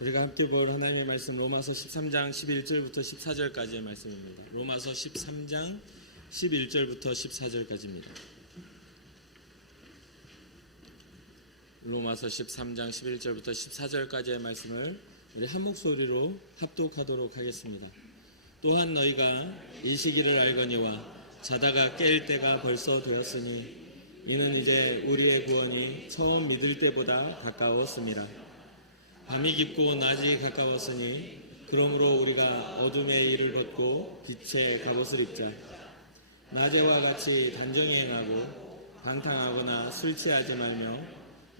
우리가 함께 볼 하나님의 말씀 로마서 13장 11절부터 14절까지의 말씀입니다. 로마서 13장 11절부터 14절까지입니다. 로마서 13장 11절부터 14절까지의 말씀을 우리 한 목소리로 합독하도록 하겠습니다. 또한 너희가 이 시기를 알거니와 자다가 깰 때가 벌써 되었으니 이는 이제 우리의 구원이 처음 믿을 때보다 가까웠습니다. 밤이 깊고 낮이 가까웠으니 그러므로 우리가 어둠의 일을 벗고 빛의 갑옷을 입자. 낮에와 같이 단정히 행하고 방탕하거나 술 취하지 말며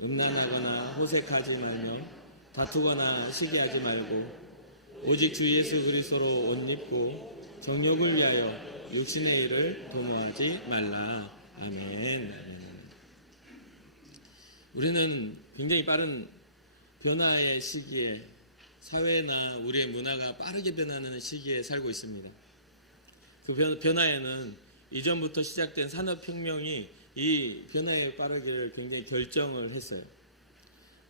음란하거나 호색하지 말며 다투거나 시기하지 말고 오직 주 예수 그리스도로 옷 입고 정욕을 위하여 육신의 일을 도모하지 말라. 아멘. 우리는 굉장히 빠른 변화의 시기에, 사회나 우리의 문화가 빠르게 변하는 시기에 살고 있습니다. 그 변화에는 이전부터 시작된 산업혁명이 이 변화의 빠르기를 굉장히 결정을 했어요.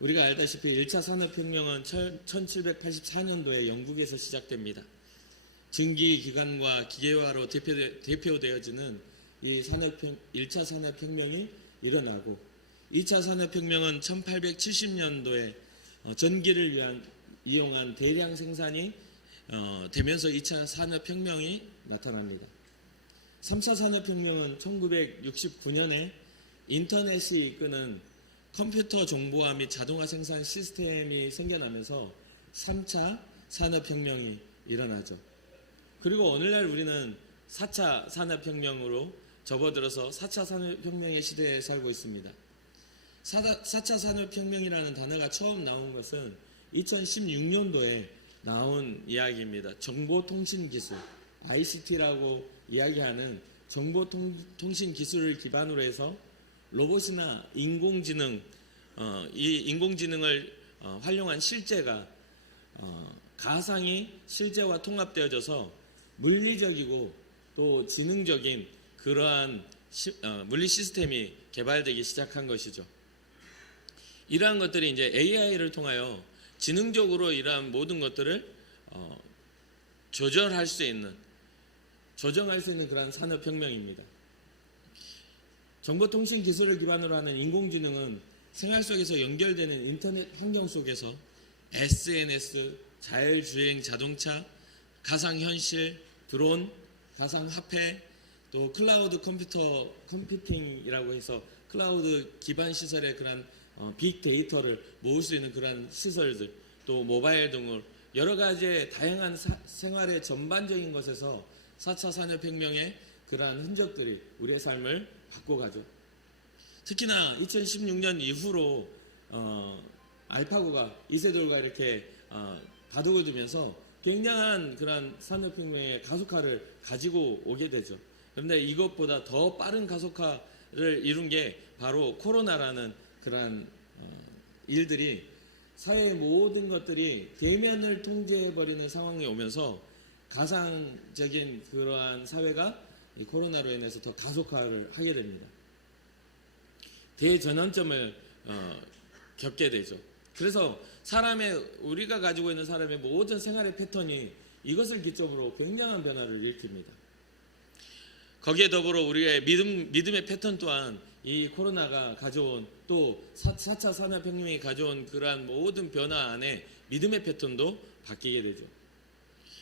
우리가 알다시피 1차 산업혁명은 1784년도에 영국에서 시작됩니다. 증기기관과 기계화로 대표되어지는 이 1차 산업혁명이 일어나고 2차 산업혁명은 1870년도에 전기를 이용한 대량 생산이 되면서 2차 산업혁명이 나타납니다. 3차 산업혁명은 1969년에 인터넷이 이끄는 컴퓨터 정보화 및 자동화 생산 시스템이 생겨나면서 3차 산업혁명이 일어나죠. 그리고 오늘날 우리는 4차 산업혁명으로 접어들어서 4차 산업혁명의 시대에 살고 있습니다. 4차 산업혁명이라는 단어가 처음 나온 것은 2016년도에 나온 이야기입니다. 정보통신기술, ICT라고 이야기하는 정보통신 기술을 기반으로 해서 로봇이나 인공지능, 이 인공지능을 활용한 실제가 가상이 실제와 통합되어져서 물리적이고 또 지능적인 그러한 물리 시스템이 개발되기 시작한 것이죠. 이러한 것들이 이제 AI를 통하여 지능적으로 이러한 모든 것들을 조정할 수 있는 그러한 산업혁명입니다. 정보통신 기술을 기반으로 하는 인공지능은 생활 속에서 연결되는 인터넷 환경 속에서 SNS, 자율주행 자동차, 가상현실, 드론, 가상화폐, 또 클라우드 컴퓨팅이라고 해서 클라우드 기반 시설의 그런 빅데이터를 모을 수 있는 그런 시설들, 또 모바일 등을 여러 가지의 다양한 생활의 전반적인 것에서 4차 산업혁명의 그러한 흔적들이 우리의 삶을 바꿔가죠. 특히나 2016년 이후로 알파고가 이세돌과 이렇게 바둑을 두면서 굉장한 그러한 산업혁명의 가속화를 가지고 오게 되죠. 그런데 이것보다 더 빠른 가속화를 이룬 게 바로 코로나라는 그러한 일들이 사회의 모든 것들이 대면을 통제해버리는 상황이 오면서 가상적인 그러한 사회가 이 코로나로 인해서 더 가속화를 하게 됩니다. 대전환점을 겪게 되죠. 그래서 우리가 가지고 있는 사람의 모든 생활의 패턴이 이것을 기점으로 굉장한 변화를 일으킵니다. 거기에 더불어 우리의 믿음의 패턴 또한 이 코로나가 가져온 또 4차 산업혁명이 가져온 그러한 모든 변화 안에 믿음의 패턴도 바뀌게 되죠.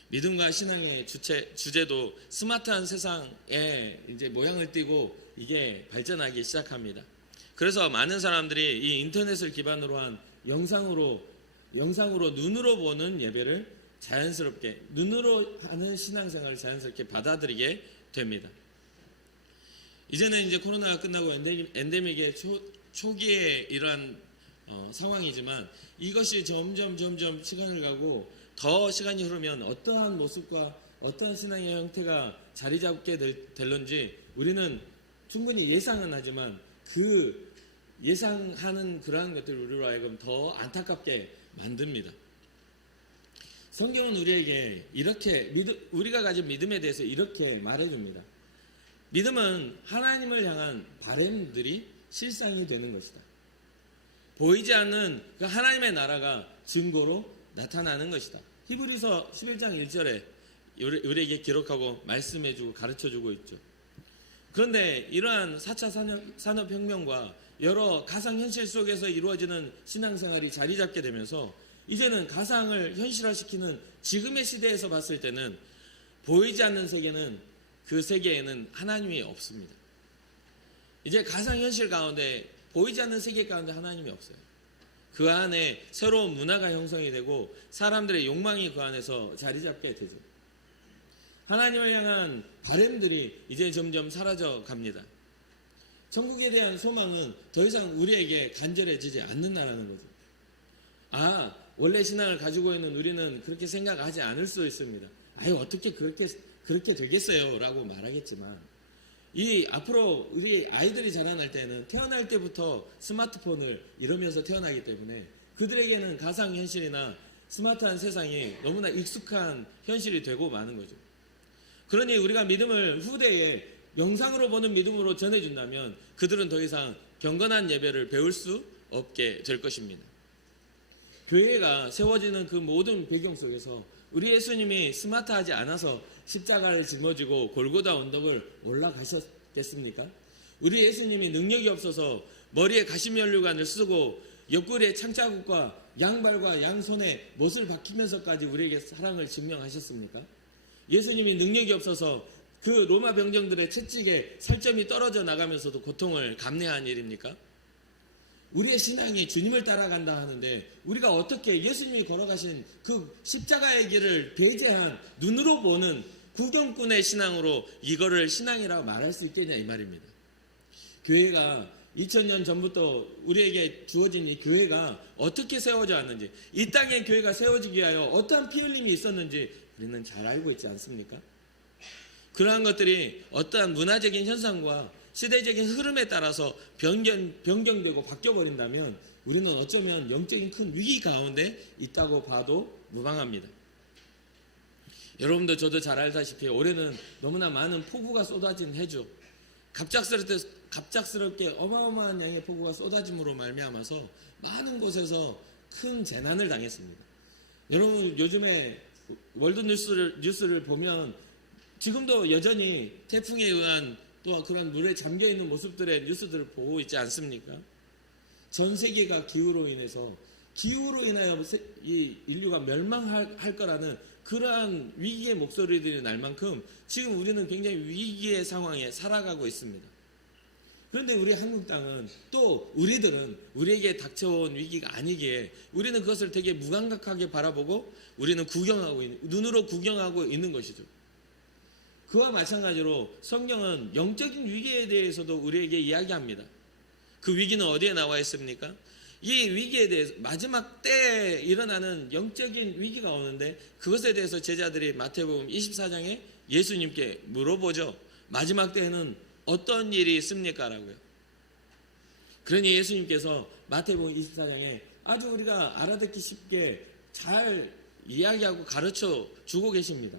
믿음과 신앙의 주제도 스마트한 세상에 이제 모양을 띠고 이게 발전하기 시작합니다. 그래서 많은 사람들이 이 인터넷을 기반으로 한 영상으로 눈으로 보는 예배를 자연스럽게 눈으로 하는 신앙생활을 자연스럽게 받아들이게 됩니다. 이제는 이제 코로나가 끝나고 엔데믹의 초기에 이러한 상황이지만 이것이 점점 시간을 가고 더 시간이 흐르면 어떠한 모습과 어떠한 신앙의 형태가 자리 잡게 될런지 우리는 충분히 예상은 하지만 그 예상하는 그러한 것들을 우리로 하여금 더 안타깝게 만듭니다. 성경은 우리에게 이렇게 우리가 가진 믿음에 대해서 이렇게 말해줍니다. 믿음은 하나님을 향한 바람들이 실상이 되는 것이다. 보이지 않는 그 하나님의 나라가 증거로 나타나는 것이다. 히브리서 11장 1절에 우리에게 기록하고 말씀해주고 가르쳐주고 있죠. 그런데 이러한 4차 산업혁명과 여러 가상현실 속에서 이루어지는 신앙생활이 자리 잡게 되면서 이제는 가상을 현실화시키는 지금의 시대에서 봤을 때는 보이지 않는 세계는, 그 세계에는 하나님이 없습니다. 이제 가상현실 가운데, 보이지 않는 세계 가운데 하나님이 없어요. 그 안에 새로운 문화가 형성이 되고 사람들의 욕망이 그 안에서 자리 잡게 되죠. 하나님을 향한 바램들이 이제 점점 사라져 갑니다. 천국에 대한 소망은 더 이상 우리에게 간절해지지 않는다는 거죠. 원래 신앙을 가지고 있는 우리는 그렇게 생각하지 않을 수 있습니다. 어떻게 그렇게 되겠어요? 라고 말하겠지만, 앞으로 우리 아이들이 자라날 때는 태어날 때부터 스마트폰을 이러면서 태어나기 때문에 그들에게는 가상현실이나 스마트한 세상이 너무나 익숙한 현실이 되고 마는 거죠. 그러니 우리가 믿음을 후대에 영상으로 보는 믿음으로 전해준다면 그들은 더 이상 경건한 예배를 배울 수 없게 될 것입니다. 교회가 세워지는 그 모든 배경 속에서 우리 예수님이 스마트하지 않아서 십자가를 짊어지고 골고다 언덕을 올라가셨겠습니까? 우리 예수님이 능력이 없어서 머리에 가시면류관을 쓰고 옆구리에 창자국과 양발과 양손에 못을 박히면서까지 우리에게 사랑을 증명하셨습니까? 예수님이 능력이 없어서 그 로마 병정들의 채찍에 살점이 떨어져 나가면서도 고통을 감내한 일입니까? 우리의 신앙이 주님을 따라간다 하는데 우리가 어떻게 예수님이 걸어가신 그 십자가의 길을 배제한 눈으로 보는 구경꾼의 신앙으로 이거를 신앙이라고 말할 수 있겠냐 이 말입니다. 교회가 2000년 전부터 우리에게 주어진 이 교회가 어떻게 세워져 왔는지, 이 땅에 교회가 세워지기 위하여 어떠한 피 흘림이 있었는지 우리는 잘 알고 있지 않습니까? 그러한 것들이 어떠한 문화적인 현상과 시대적인 흐름에 따라서 변경되고 바뀌어버린다면 우리는 어쩌면 영적인 큰 위기 가운데 있다고 봐도 무방합니다. 여러분도 저도 잘 알다시피 올해는 너무나 많은 폭우가 쏟아진 해죠. 갑작스럽게 어마어마한 양의 폭우가 쏟아짐으로 말미암아서 많은 곳에서 큰 재난을 당했습니다. 여러분 요즘에 월드 뉴스를 보면 지금도 여전히 태풍에 의한 또 그런 물에 잠겨있는 모습들의 뉴스들을 보고 있지 않습니까? 전 세계가 기후로 인하여 이 인류가 멸망할 거라는 그러한 위기의 목소리들이 날 만큼 지금 우리는 굉장히 위기의 상황에 살아가고 있습니다. 그런데 우리 한국 땅은 또 우리에게 닥쳐온 위기가 아니기에 우리는 그것을 되게 무감각하게 바라보고 우리는 눈으로 구경하고 있는 것이죠. 그와 마찬가지로 성경은 영적인 위기에 대해서도 우리에게 이야기합니다. 그 위기는 어디에 나와 있습니까? 이 위기에 대해서 마지막 때에 일어나는 영적인 위기가 오는데 그것에 대해서 제자들이 마태복음 24장에 예수님께 물어보죠. 마지막 때에는 어떤 일이 있습니까? 라고요. 그러니 예수님께서 마태복음 24장에 아주 우리가 알아듣기 쉽게 잘 이야기하고 가르쳐 주고 계십니다.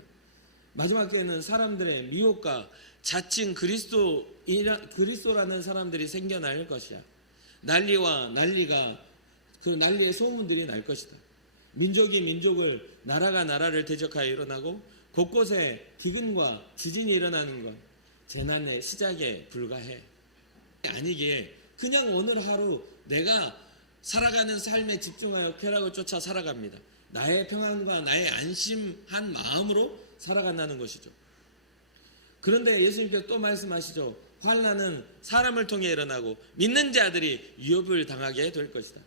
마지막 때에는 사람들의 미혹과 자칭 그리스도라는 사람들이 생겨날 것이야. 난리가 그 난리의 소문들이 날 것이다. 민족이 민족을, 나라가 나라를 대적하여 일어나고 곳곳에 기근과 지진이 일어나는 것, 재난의 시작에 불과해. 아니기에 그냥 오늘 하루 내가 살아가는 삶에 집중하여 쾌락을 쫓아 살아갑니다. 나의 평안과 나의 안심한 마음으로 살아간다는 것이죠. 그런데 예수님께서 또 말씀하시죠. 환난은 사람을 통해 일어나고 믿는 자들이 위협을 당하게 될 것이다.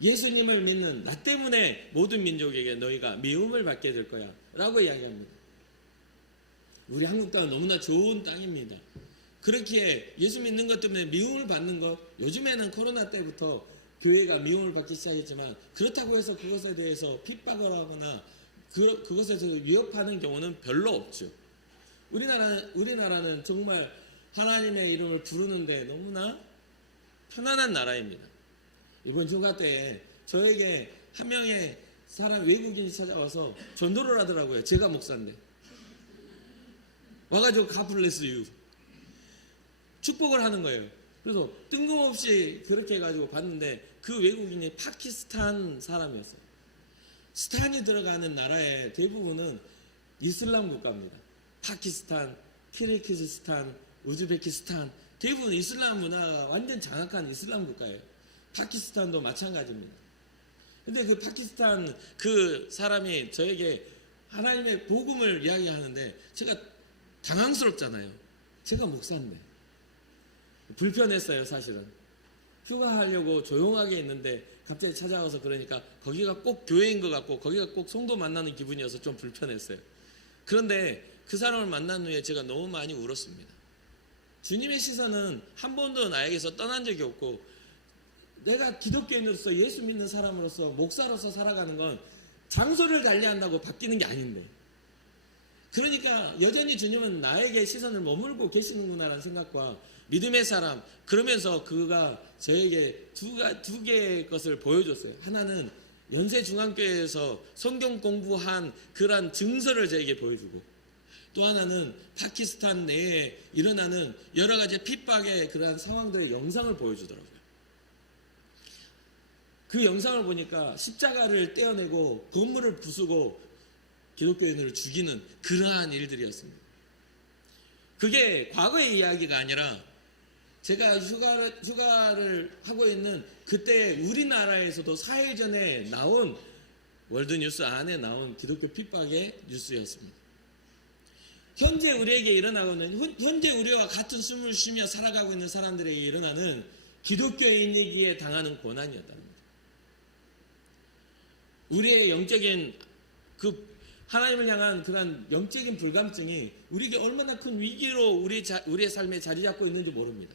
예수님을 믿는 나 때문에 모든 민족에게 너희가 미움을 받게 될 거야 라고 이야기합니다. 우리 한국 땅은 너무나 좋은 땅입니다. 그렇기에 예수 믿는 것 때문에 미움을 받는 것, 요즘에는 코로나 때부터 교회가 미움을 받기 시작했지만 그렇다고 해서 그것에 대해서 핍박을 하거나 그것에서 위협하는 경우는 별로 없죠. 우리나라는 정말 하나님의 이름을 부르는데 너무나 편안한 나라입니다. 이번 휴가 때에 저에게 한 명의 외국인이 찾아와서 전도를 하더라고요. 제가 목사인데 와가지고 God bless you 축복을 하는 거예요. 그래서 뜬금없이 그렇게 해가지고 봤는데 그 외국인이 파키스탄 사람이었어요. 스탄이 들어가는 나라의 대부분은 이슬람 국가입니다. 파키스탄, 키르기즈스탄, 우즈베키스탄 대부분 이슬람 문화가 완전 장악한 이슬람 국가예요. 파키스탄도 마찬가지입니다. 근데 그 파키스탄 그 사람이 저에게 하나님의 복음을 이야기하는데 제가 당황스럽잖아요. 제가 목사인데. 불편했어요, 사실은. 휴가하려고 조용하게 있는데 갑자기 찾아와서 그러니까 거기가 꼭 교회인 것 같고 거기가 꼭 성도 만나는 기분이어서 좀 불편했어요. 그런데 그 사람을 만난 후에 제가 너무 많이 울었습니다. 주님의 시선은 한 번도 나에게서 떠난 적이 없고 내가 기독교인으로서 예수 믿는 사람으로서 목사로서 살아가는 건 장소를 달리한다고 바뀌는 게 아닌데, 그러니까 여전히 주님은 나에게 시선을 머물고 계시는구나라는 생각과 믿음의 사람, 그러면서 그가 저에게 두 개의 것을 보여줬어요. 하나는 연세중앙교회에서 성경 공부한 그런 증서를 저에게 보여주고, 또 하나는 파키스탄 내에 일어나는 여러 가지 핍박의 그러한 상황들의 영상을 보여주더라고요. 그 영상을 보니까 십자가를 떼어내고 건물을 부수고 기독교인을 죽이는 그러한 일들이었습니다. 그게 과거의 이야기가 아니라 제가 휴가를 하고 있는 그때 우리나라에서도 4일 전에 나온 월드뉴스 안에 나온 기독교 핍박의 뉴스였습니다. 현재 우리에게 일어나고 있는, 현재 우리와 같은 숨을 쉬며 살아가고 있는 사람들에게 일어나는 기독교인이기에 당하는 고난이었다는 거죠. 우리의 영적인 하나님을 향한 그런 영적인 불감증이 우리에게 얼마나 큰 위기로 우리의 삶에 자리 잡고 있는지 모릅니다.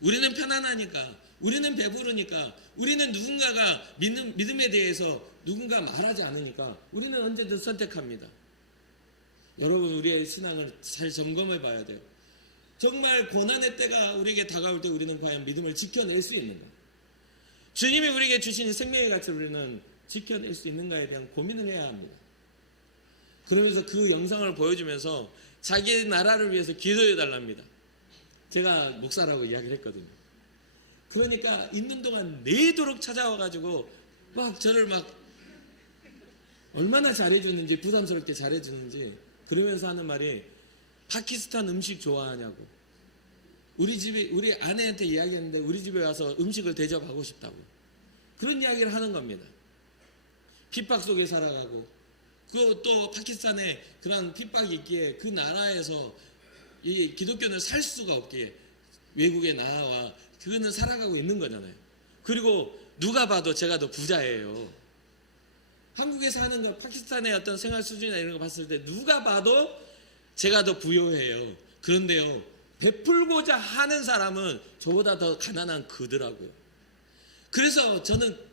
우리는 편안하니까, 우리는 배부르니까, 우리는 누군가가 믿음에 대해서 누군가 말하지 않으니까 우리는 언제든 선택합니다. 여러분, 우리의 신앙을 잘 점검해 봐야 돼요. 정말 고난의 때가 우리에게 다가올 때 우리는 과연 믿음을 지켜낼 수 있는가? 주님이 우리에게 주신 생명의 가치를 우리는 지켜낼 수 있는가에 대한 고민을 해야 합니다. 그러면서 그 영상을 보여주면서 자기 나라를 위해서 기도해 달랍니다. 제가 목사라고 이야기를 했거든요. 그러니까 있는 동안 내도록 찾아와가지고 막 저를 막 얼마나 잘해주는지, 부담스럽게 잘해주는지, 그러면서 하는 말이 파키스탄 음식 좋아하냐고, 우리 아내한테 이야기했는데 우리 집에 와서 음식을 대접하고 싶다고, 그런 이야기를 하는 겁니다. 핍박 속에 살아가고, 또 파키스탄에 그런 핍박이 있기에 그 나라에서 이 기독교는 살 수가 없기에 외국에 나와 그거는 살아가고 있는 거잖아요. 그리고 누가 봐도 제가 더 부자예요. 한국에서 하는 거, 파키스탄의 어떤 생활 수준이나 이런 거 봤을 때 누가 봐도 제가 더 부유해요. 그런데요, 베풀고자 하는 사람은 저보다 더 가난한 그더라고요. 그래서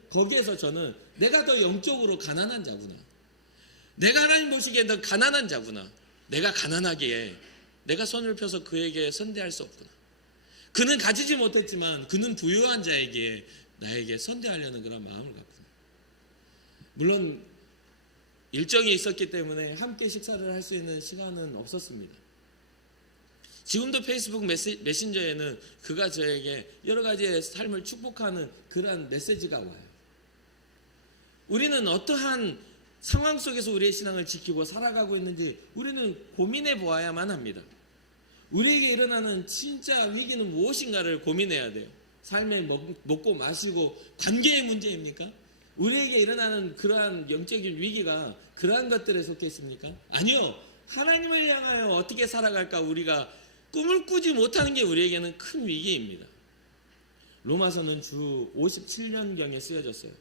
거기에서 저는 내가 더 영적으로 가난한 자구나, 내가 하나님 보시기에 더 가난한 자구나, 내가 가난하기에 내가 손을 펴서 그에게 선대할 수 없구나, 그는 가지지 못했지만 그는 부유한 자에게 나에게 선대하려는 그런 마음을 갖구나. 물론 일정이 있었기 때문에 함께 식사를 할 수 있는 시간은 없었습니다. 지금도 페이스북 메신저에는 그가 저에게 여러 가지의 삶을 축복하는 그러한 메시지가 와요. 우리는 어떠한 상황 속에서 우리의 신앙을 지키고 살아가고 있는지 우리는 고민해 보아야만 합니다. 우리에게 일어나는 진짜 위기는 무엇인가를 고민해야 돼요. 삶에 먹고 마시고 관계의 문제입니까? 우리에게 일어나는 그러한 영적인 위기가 그러한 것들에 속해 있습니까? 아니요. 하나님을 향하여 어떻게 살아갈까 우리가 꿈을 꾸지 못하는 게 우리에게는 큰 위기입니다. 로마서는 주 57년경에 쓰여졌어요.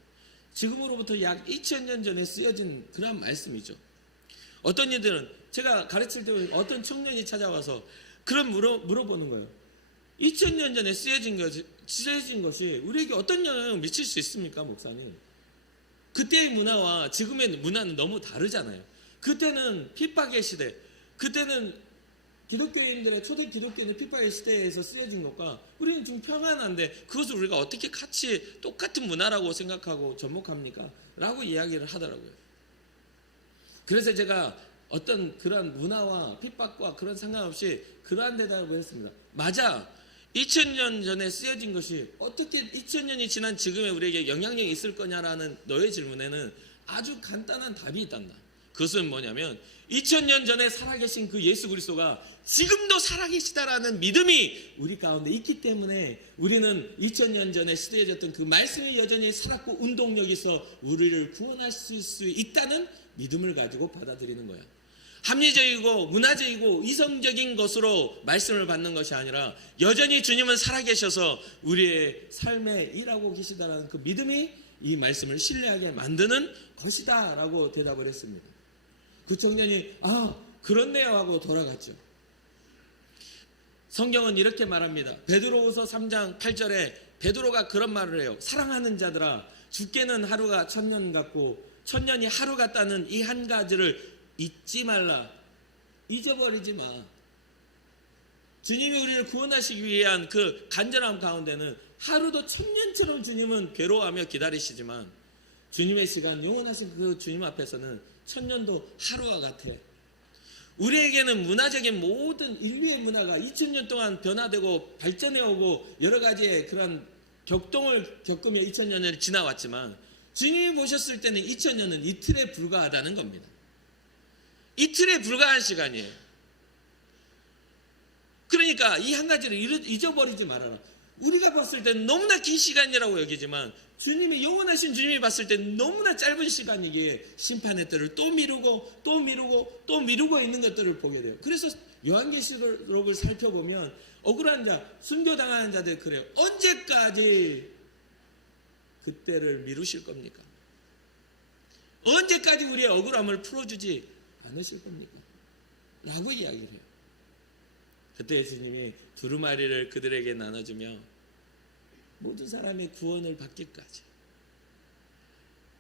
지금으로부터 약 2000년 전에 쓰여진 그런 말씀이죠. 어떤 이들은 제가 가르칠 때 어떤 청년이 찾아와서 그런 물어보는 거예요. 2000년 전에 쓰여진 것이 우리에게 어떤 영향을 미칠 수 있습니까, 목사님? 그때의 문화와 지금의 문화는 너무 다르잖아요. 그때는 핍박의 시대, 그때는 기독교인들의 초대 기독교인의 핍박의 시대에서 쓰여진 것과 우리는 좀 평안한데 그것을 우리가 어떻게 같이 똑같은 문화라고 생각하고 접목합니까? 라고 이야기를 하더라고요. 그래서 제가 어떤 그런 문화와 핍박과 그런 상관없이 그러한 대답을 했습니다. 맞아. 2000년 전에 쓰여진 것이 어떻게 2000년이 지난 지금의 우리에게 영향력이 있을 거냐라는 너의 질문에는 아주 간단한 답이 있단다. 그것은 뭐냐면 2000년 전에 살아계신 그 예수 그리스도가 지금도 살아계시다라는 믿음이 우리 가운데 있기 때문에 우리는 2000년 전에 시대해졌던 그 말씀이 여전히 살았고 운동력이 있어 우리를 구원하실 수 있다는 믿음을 가지고 받아들이는 거야. 합리적이고 문화적이고 이성적인 것으로 말씀을 받는 것이 아니라 여전히 주님은 살아계셔서 우리의 삶에 일하고 계시다는 그 믿음이 이 말씀을 신뢰하게 만드는 것이다 라고 대답을 했습니다. 그 청년이 그렇네요 하고 돌아갔죠. 성경은 이렇게 말합니다. 베드로후서 3장 8절에 베드로가 그런 말을 해요. 사랑하는 자들아, 주께는 하루가 1000년 같고 1000년이 하루 같다는 이 한 가지를 잊지 말라. 잊어버리지 마. 주님이 우리를 구원하시기 위한 그 간절함 가운데는 하루도 1000년처럼 주님은 괴로워하며 기다리시지만 주님의 시간, 영원하신 그 주님 앞에서는 1000년도 하루와 같아. 우리에게는 문화적인 모든 인류의 문화가 2000년 동안 변화되고 발전해오고 여러 가지의 그런 격동을 겪으며 2000년을 지나왔지만 주님이 보셨을 때는 2000년은 이틀에 불과하다는 겁니다. 이틀에 불과한 시간이에요. 그러니까 이 한 가지를 잊어버리지 말아라. 우리가 봤을 때는 너무나 긴 시간이라고 여기지만 주님이 영원하신 주님이 봤을 때는 너무나 짧은 시간이기에 심판의 때를 또 미루고 또 미루고 또 미루고 있는 것들을 보게 돼요. 그래서 요한계시록을 살펴보면 억울한 자, 순교당하는 자들 그래요. 언제까지 그때를 미루실 겁니까? 언제까지 우리의 억울함을 풀어주지 않으실 겁니까? 라고 이야기를 해요. 그때 예수님이 두루마리를 그들에게 나눠주며 모든 사람의 구원을 받기까지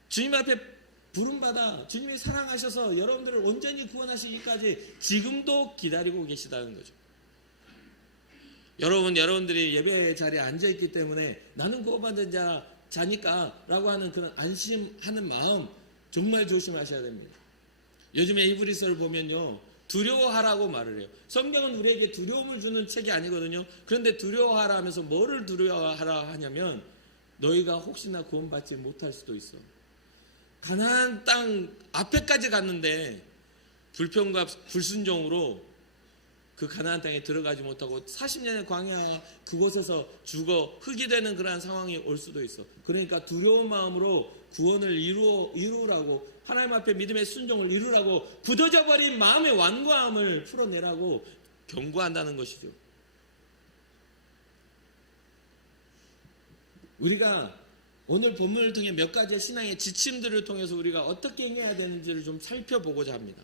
주님 앞에 부름받아 주님이 사랑하셔서 여러분들을 온전히 구원하시기까지 지금도 기다리고 계시다는 거죠. 여러분들이 예배 자리에 앉아있기 때문에 나는 구원받은 자니까 라고 하는 그런 안심하는 마음 정말 조심하셔야 됩니다. 요즘에 히브리서를 보면요, 두려워하라고 말을 해요. 성경은 우리에게 두려움을 주는 책이 아니거든요. 그런데 두려워하라 하면서 뭐를 두려워하라 하냐면 너희가 혹시나 구원받지 못할 수도 있어. 가나안 땅 앞에까지 갔는데 불평과 불순종으로 그 가나안 땅에 들어가지 못하고 40년의 광야 그곳에서 죽어 흙이 되는 그러한 상황이 올 수도 있어. 그러니까 두려운 마음으로 구원을 이루라고, 하나님 앞에 믿음의 순종을 이루라고, 굳어져 버린 마음의 완고함을 풀어내라고 경고한다는 것이죠. 우리가 오늘 본문을 통해 몇 가지의 신앙의 지침들을 통해서 우리가 어떻게 행해야 되는지를 좀 살펴보고자 합니다.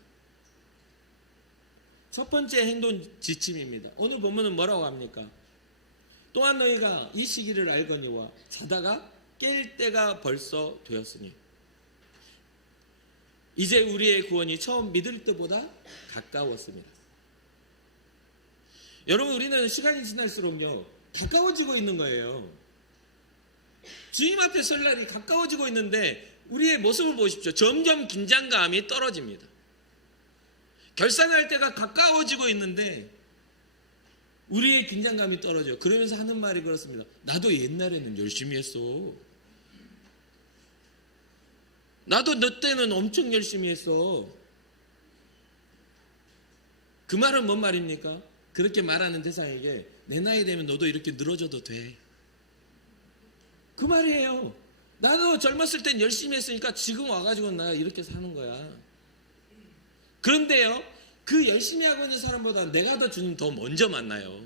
첫 번째 행동 지침입니다. 오늘 본문은 뭐라고 합니까? 또한 너희가 이 시기를 알거니와 자다가 깰 때가 벌써 되었으니 이제 우리의 구원이 처음 믿을 때보다 가까웠습니다. 여러분, 우리는 시간이 지날수록요 가까워지고 있는 거예요. 주님 앞에 설 날이 가까워지고 있는데 우리의 모습을 보십시오. 점점 긴장감이 떨어집니다. 결산할 때가 가까워지고 있는데 우리의 긴장감이 떨어져요. 그러면서 하는 말이 그렇습니다. 나도 옛날에는 열심히 했어. 나도 너 때는 엄청 열심히 했어. 그 말은 뭔 말입니까? 그렇게 말하는 대상에게 내 나이 되면 너도 이렇게 늘어져도 돼. 그 말이에요. 나도 젊었을 땐 열심히 했으니까 지금 와가지고 나 이렇게 사는 거야. 그런데요, 그 열심히 하고 있는 사람보다 내가 더 주님 더 먼저 만나요.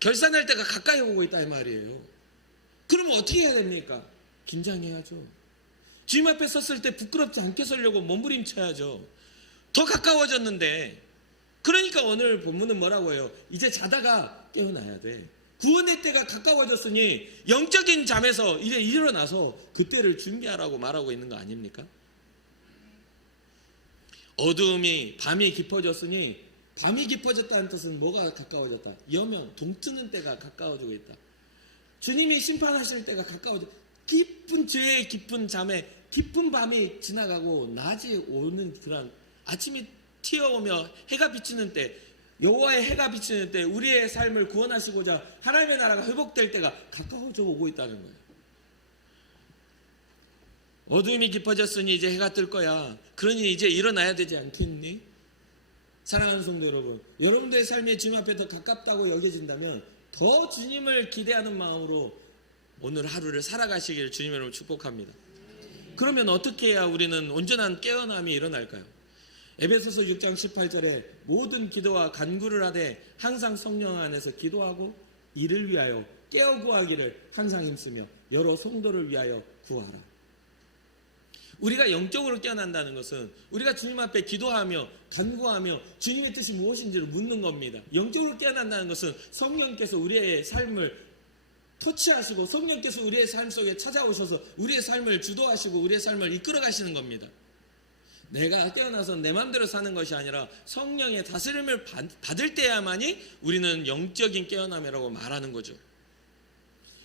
결산할 때가 가까이 오고 있다 이 말이에요. 그러면 어떻게 해야 됩니까? 긴장해야죠. 주님 앞에 섰을 때 부끄럽지 않게 서려고 몸부림쳐야죠. 더 가까워졌는데, 그러니까 오늘 본문은 뭐라고 해요? 이제 자다가 깨어나야 돼. 구원의 때가 가까워졌으니 영적인 잠에서 이제 일어나서 그때를 준비하라고 말하고 있는 거 아닙니까? 어두움이 밤이 깊어졌으니, 밤이 깊어졌다는 뜻은 뭐가 가까워졌다? 여명, 동트는 때가 가까워지고 있다. 주님이 심판하실 때가 가까워져. 깊은 죄의 깊은 잠에 깊은 밤이 지나가고 낮이 오는 그런 아침이 튀어오며 해가 비치는 때, 여호와의 해가 비치는 때 우리의 삶을 구원하시고자 하나님의 나라가 회복될 때가 가까워져 오고 있다는 거예요. 어둠이 깊어졌으니 이제 해가 뜰 거야. 그러니 이제 일어나야 되지 않겠니? 사랑하는 성도 여러분, 여러분들의 삶이 주님 앞에 더 가깝다고 여겨진다면 더 주님을 기대하는 마음으로 오늘 하루를 살아가시기를 주님의 이름으로 축복합니다. 그러면 어떻게 해야 우리는 온전한 깨어남이 일어날까요? 에베소서 6장 18절에 모든 기도와 간구를 하되 항상 성령 안에서 기도하고 이를 위하여 깨어 구하기를 항상 힘쓰며 여러 성도를 위하여 구하라. 우리가 영적으로 깨어난다는 것은 우리가 주님 앞에 기도하며 간구하며 주님의 뜻이 무엇인지를 묻는 겁니다. 영적으로 깨어난다는 것은 성령께서 우리의 삶을 터치하시고 성령께서 우리의 삶 속에 찾아오셔서 우리의 삶을 주도하시고 우리의 삶을 이끌어 가시는 겁니다. 내가 깨어나서 내 마음대로 사는 것이 아니라 성령의 다스림을 받을 때야만이 우리는 영적인 깨어남이라고 말하는 거죠.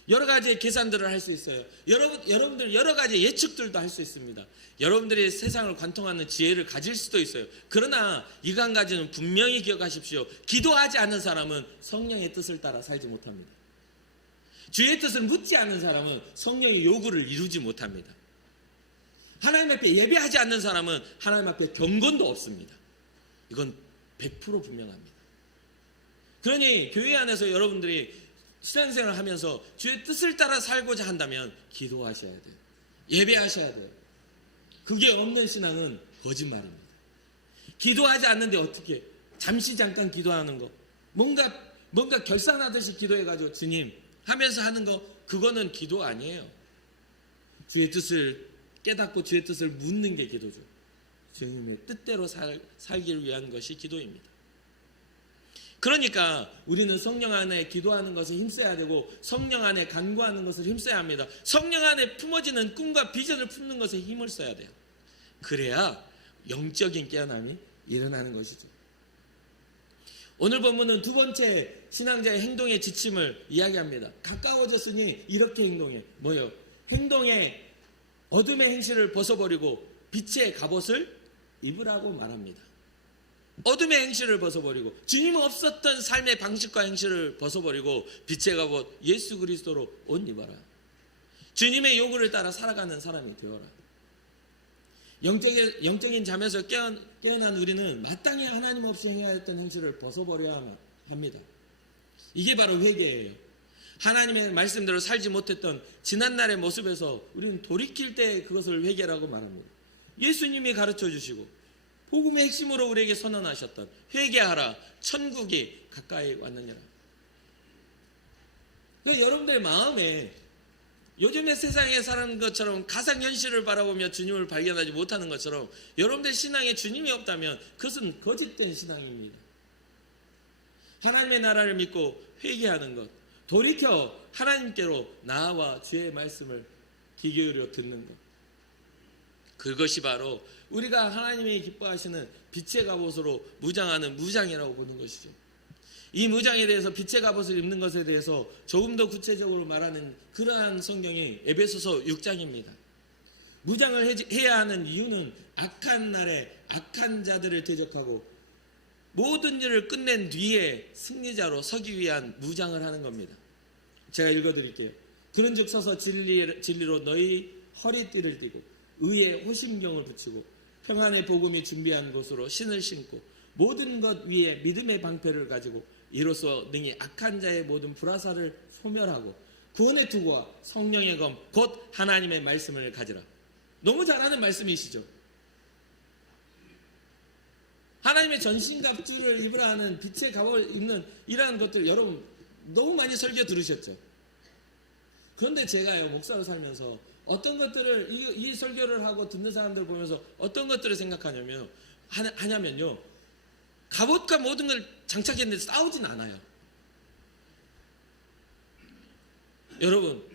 여러 가지 계산들을 할 수 있어요. 여러분들 여러 가지 예측들도 할 수 있습니다. 여러분들이 세상을 관통하는 지혜를 가질 수도 있어요. 그러나 이거 한 가지는 분명히 기억하십시오. 기도하지 않는 사람은 성령의 뜻을 따라 살지 못합니다. 주의 뜻을 묻지 않는 사람은 성령의 요구를 이루지 못합니다. 하나님 앞에 예배하지 않는 사람은 하나님 앞에 경건도 없습니다. 이건 100% 분명합니다. 그러니 교회 안에서 여러분들이 신앙생활을 하면서 주의 뜻을 따라 살고자 한다면 기도하셔야 돼요. 예배하셔야 돼요. 그게 없는 신앙은 거짓말입니다. 기도하지 않는데 어떻게 잠시 잠깐 기도하는 거 뭔가 결산하듯이 기도해가지고 주님 하면서 하는 거 그거는 기도 아니에요. 주의 뜻을 깨닫고 주의 뜻을 묻는 게 기도죠. 주님의 뜻대로 살기를 위한 것이 기도입니다. 그러니까 우리는 성령 안에 기도하는 것을 힘써야 되고 성령 안에 간구하는 것을 힘써야 합니다. 성령 안에 품어지는 꿈과 비전을 품는 것에 힘을 써야 돼요. 그래야 영적인 깨어남이 일어나는 것이죠. 오늘 본문은 두 번째 신앙자의 행동의 지침을 이야기합니다. 가까워졌으니 이렇게 행동해. 뭐요? 행동에 어둠의 행실을 벗어버리고 빛의 갑옷을 입으라고 말합니다. 어둠의 행실을 벗어버리고 주님 없었던 삶의 방식과 행실을 벗어버리고 빛의 갑옷 예수 그리스도로 옷 입어라. 주님의 요구를 따라 살아가는 사람이 되어라. 영적인 잠에서 깨어난 우리는 마땅히 하나님 없이 행해야 했던 행실을 벗어버려야 합니다. 이게 바로 회개예요. 하나님의 말씀대로 살지 못했던 지난날의 모습에서 우리는 돌이킬 때 그것을 회개라고 말합니다. 예수님이 가르쳐 주시고 복음의 핵심으로 우리에게 선언하셨던 회개하라 천국이 가까이 왔느니라. 그러니까 여러분들의 마음에 요즘의 세상에 사는 것처럼 가상현실을 바라보며 주님을 발견하지 못하는 것처럼 여러분들 신앙에 주님이 없다면 그것은 거짓된 신앙입니다. 하나님의 나라를 믿고 회개하는 것, 돌이켜 하나님께로 나아와 주의 말씀을 귀 기울여 듣는 것, 그것이 바로 우리가 하나님이 기뻐하시는 빛의 갑옷으로 무장하는 무장이라고 보는 것이죠. 이 무장에 대해서 빛의 갑옷을 입는 것에 대해서 조금 더 구체적으로 말하는 그러한 성경이 에베소서 6장입니다. 무장을 해야 하는 이유는 악한 날에 악한 자들을 대적하고 모든 일을 끝낸 뒤에 승리자로 서기 위한 무장을 하는 겁니다. 제가 읽어드릴게요. 그런즉 서서 진리로 너희 허리띠를 띠고 의의 호심경을 붙이고 평안의 복음이 준비한 곳으로 신을 신고 모든 것 위에 믿음의 방패를 가지고 이로써 능히 악한 자의 모든 불화살을 소멸하고 구원의 투구와 성령의 검 곧 하나님의 말씀을 가지라. 너무 잘하는 말씀이시죠. 하나님의 전신갑주를 입으라 하는 빛의 갑옷을 입는 이러한 것들 여러분 너무 많이 설교 들으셨죠. 그런데 제가요 목사로 살면서 어떤 것들을 이 설교를 하고 듣는 사람들 보면서 어떤 것들을 생각하냐면요. 갑옷과 모든 걸 장착했는데 싸우진 않아요. 여러분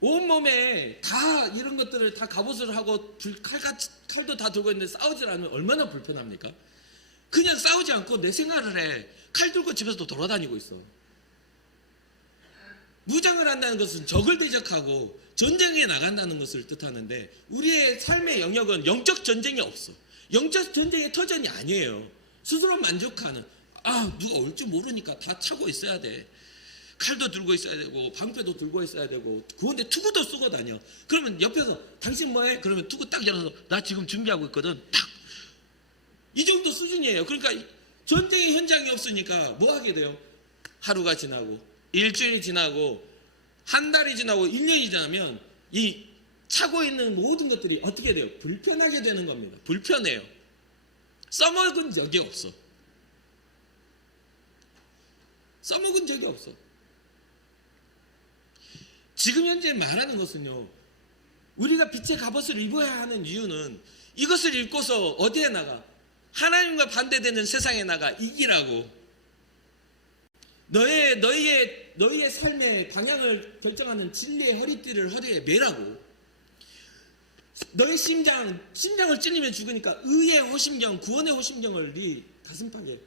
온몸에 다 이런 것들을 다 갑옷을 하고 칼도 다 들고 있는데 싸우질 않으면 얼마나 불편합니까? 그냥 싸우지 않고 내 생활을 해. 칼 들고 집에서 돌아다니고 있어. 무장을 한다는 것은 적을 대적하고 전쟁에 나간다는 것을 뜻하는데 우리의 삶의 영역은 영적 전쟁이 없어. 영적 전쟁의 터전이 아니에요. 스스로 만족하는 누가 올 줄 모르니까 다 차고 있어야 돼. 칼도 들고 있어야 되고 방패도 들고 있어야 되고 구원대 투구도 쓰고 다녀. 그러면 옆에서 당신 뭐해? 그러면 투구 딱 열어서 나 지금 준비하고 있거든. 딱 이 정도 수준이에요. 그러니까 전쟁의 현장이 없으니까 뭐 하게 돼요? 하루가 지나고 일주일이 지나고 한 달이 지나고 1년이 지나면 이 차고 있는 모든 것들이 어떻게 돼요? 불편하게 되는 겁니다. 불편해요. 써먹은 적이 없어. 써먹은 적이 없어. 지금 현재 말하는 것은요, 우리가 빛의 갑옷을 입어야 하는 이유는 이것을 입고서 어디에 나가? 하나님과 반대되는 세상에 나가 이기라고. 너희의 삶의 방향을 결정하는 진리의 허리띠를 허리에 매라고. 너의 심장을 찔리면 죽으니까 의의 호심경, 구원의 호심경을 네 가슴팍에